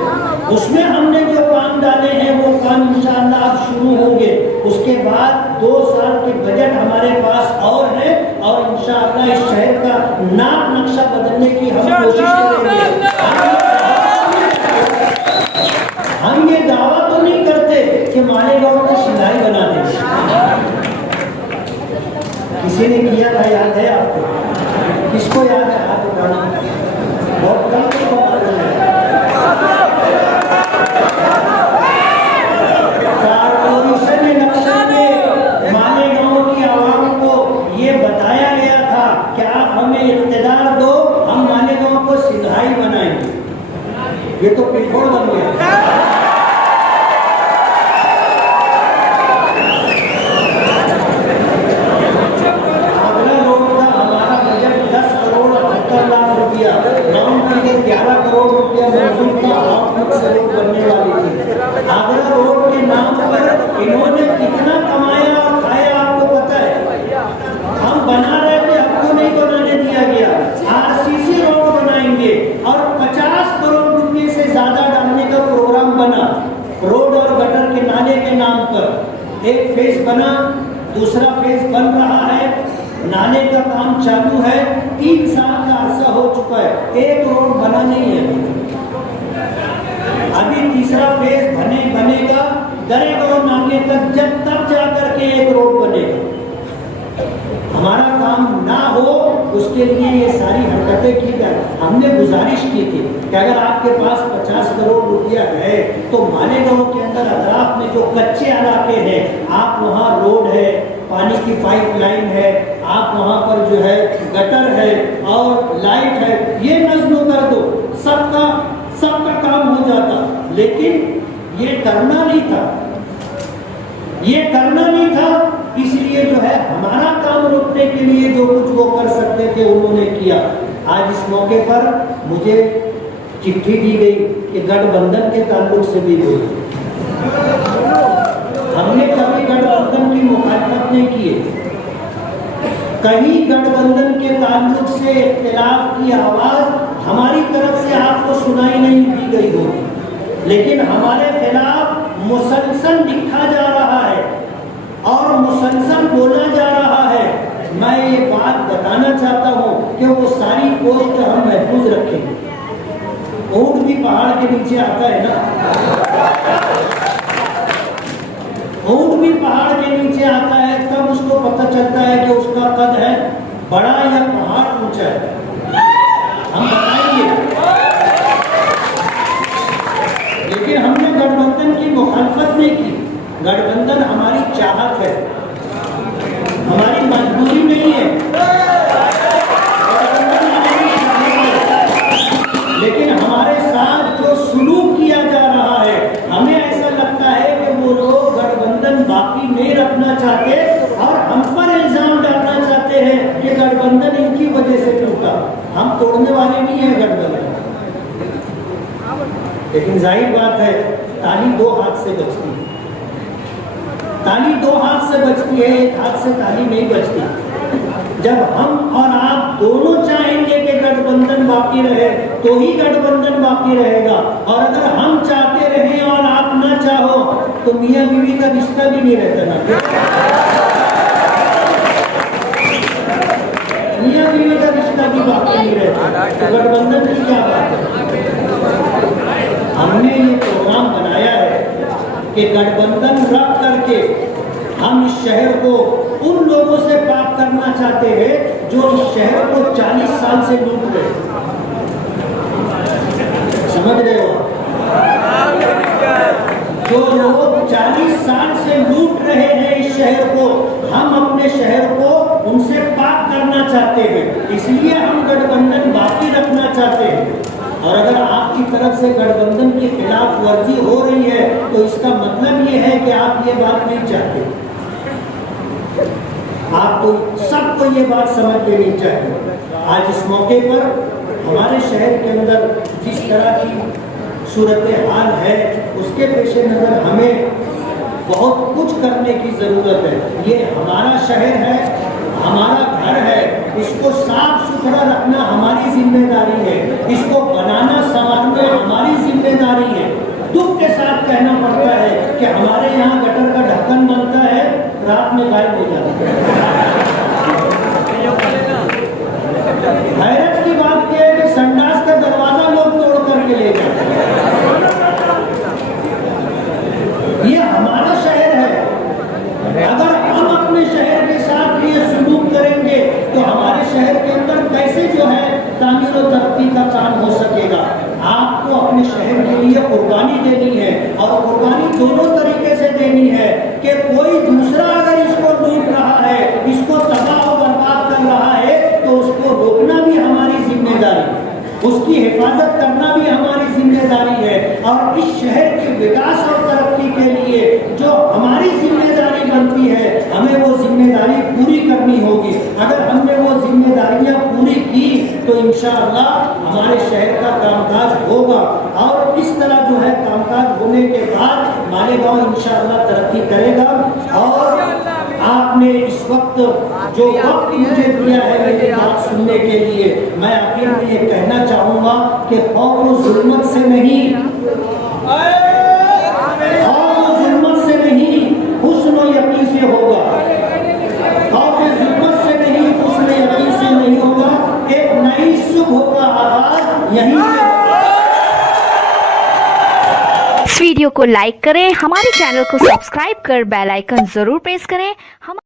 उसमें हमने जो काम डाले हैं वो काम इंशाअल्लाह अब शुरू होंगे। उसके बाद 2 साल के बजट हमारे पास और है, और इंशाअल्लाह इस शहर का नाम नक्शा बदलने की हम कोशिश करेंगे। हम ये दावा तो नहीं करते कि मालेगांव को सिलाई बना देंगे, किसी ने किया था याद है आपको? किसको याद है? हाथ उठाना, बहुत कम को मालूम है। कारपोरेशन नक्शे में मालेगांव की आवाम को ये बताया गया था कि आप हमें इख्तियार दो, हम मालेगांव को सिलाई बनाएंगे। ये तो पिछोड़ बन गया। आगरा रोड का हमारा बजट 10 करोड़ 78 लाख रुपया, ग्राउंड के लिए 11 करोड़ रुपया मंजूर था, से रोड बनने वाली थी। आगरा रोड के नाम पर इन्होंने कितना कमाया और खाया आपको पता है। हम बना रहे थे, हमको नहीं बनाने दिया गया। आरसीसी रोड बनाएंगे और 50 करोड़ रुपए से ज्यादा डालने का प्रोग्राम बना, रोड और गटर के नाले के नाम पर। एक फेज बना, दूसरा फेज बन रहा है, नाले का काम चालू है, 3 साल का अरसा हो चुका है, एक रोड बना नहीं है। अभी तीसरा फेज बनेगा दरेगांव नाके तक, जब तब जाकर के एक रोड बनेगा। हमारा काम ना हो उसके लिए ये सारी हरकतें की जाए। हमने गुजारिश की थी कि अगर आपके पास 50 करोड़ रुपया है तो मालेगांव के अंदर अतराफ में जो कच्चे इलाके हैं, आप वहाँ रोड है, पानी की पाइपलाइन है, आप वहाँ पर जो है गटर है और लाइट है, ये नज्म कर दो, सबका काम हो जाता। लेकिन ये करना नहीं था, ये करना नहीं था, इसलिए जो है हमारा काम रोकने के लिए जो कुछ वो कर सकते थे उन्होंने किया। आज इस मौके पर मुझे चिट्ठी दी गई कि गठबंधन के ताल्लुक से भी हुई। हमने कभी गठबंधन की मुखालफत नहीं की है, कहीं गठबंधन के ताल्लुक से इख्तिलाफ की आवाज हमारी तरफ से आपको सुनाई नहीं दी गई होगी, लेकिन हमारे खिलाफ मुसलसल लिखा जा रहा है और मुसलसल बोला जा रहा है। मैं ये बात बताना चाहता हूँ कि वो सारी पोस्ट हम महफूज रखेंगे। ऊंट भी पहाड़ के नीचे आता है ना, ऊंट भी पहाड़ के नीचे आता है, तब उसको पता चलता है कि उसका कद है बड़ा या पहाड़ ऊंचा है? हम बताएंगे। लेकिन हमने गठबंधन की मुखालफत नहीं की। गठबंधन हमारी चाहत है, हमारी मजबूरी नहीं है। लेकिन हमारे साथ जो सुलूक किया जा रहा है, हमें ऐसा लगता है कि वो लोग गठबंधन बाकी नहीं रखना चाहते और हम पर इल्जाम डालना चाहते हैं कि गठबंधन इनकी वजह से टूटा। हम तोड़ने वाले नहीं हैं गठबंधन। लेकिन जाहिर बात है, ताली दो हाथ से बचती है। ताली दो हाथ से बचती है, एक हाथ से ताली नहीं बचती। जब हम और आप दोनों चाहेंगे कि गठबंधन बाकी रहे तो ही गठबंधन बाकी रहेगा, और अगर हम चाहते रहे और आप ना चाहो तो मियां बीवी का रिश्ता भी नहीं रहता ना। मियां बीवी का रिश्ता भी बाकी नहीं रहता, तो गठबंधन की क्या बात है? हमने ये प्रोग्राम बनाया है कि गठबंधन रख करके हम इस शहर को उन लोगों से पाक करना चाहते हैं जो इस शहर को 40 साल से लूट रहे। समझ रहे हो? जो लोग 40 साल से लूट रहे हैं इस शहर को, हम अपने शहर को उनसे पाक करना चाहते हैं। इसलिए हम गठबंधन बाकी रखना चाहते हैं। और अगर आपकी तरफ से गठबंधन की खिलाफ वर्जी हो रही है तो इसका मतलब ये है कि आप ये बात नहीं चाहते। आपको सबको ये बात समझ लेनी चाहिए। आज इस मौके पर हमारे शहर के अंदर जिस तरह की सूरत हाल है, उसके पेश नज़र हमें बहुत कुछ करने की ज़रूरत है। ये हमारा शहर है, हमारा घर है, इसको साफ सुथरा रखना हमारी जिम्मेदारी है, इसको बनाना संवारना हमारी जिम्मेदारी है। दुख के साथ कहना पड़ता है कि हमारे यहाँ गटर का ढक्कन बनता है, रात में गायब हो जाता है। हैरत की बात यह है कि संडास का दरवाजा लोग तोड़ करके ले जाते हैं। ये हमारा शहर है। अगर हम अपने शहर के साथ ये सलूक करेंगे तो हमारे शहर के अंदर कैसे जो है तामीर और तरक्की का काम हो सकेगा? आपको अपने शहर के लिए कुर्बानी देनी है, और कुर्बानी दोनों तरीके से देनी है कि कोई दूसरा अगर इसको लूट रहा है, इसको तबाह और बर्बाद कर रहा है, तो उसको रोकना भी हमारी जिम्मेदारी है, उसकी हिफाजत करना भी हमारी जिम्मेदारी है। और इस शहर के विकास और तरक्की के लिए जो हमारी जिम्मेदारी बनती है, हमें वो जिम्मेदारी पूरी करनी होगी। अगर हमने वो जिम्मेदारियां पूरी की तो इंशाअल्लाह हमारे शहर का कामकाज होगा, और इस तरह जो है कामकाज होने के बाद मालेगांव इंशाअल्लाह तरक्की करेगा। और आपने इस वक्त जो वक्त मुझे दिया है मेरी बात सुनने के लिए, मैं आखिर में ये कहना चाहूंगा कि खौफ जुल्मत से नहीं, खौफ जुल्मत से नहीं, हुस्न और यकीन से होगा। खौफ जुल्मत से नहीं, हुस्न यकीन से नहीं होगा। एक नई सुबह का आगाज यहीं से। इस वीडियो को लाइक करें, हमारे चैनल को सब्सक्राइब कर बेल आइकन जरूर प्रेस करें। हम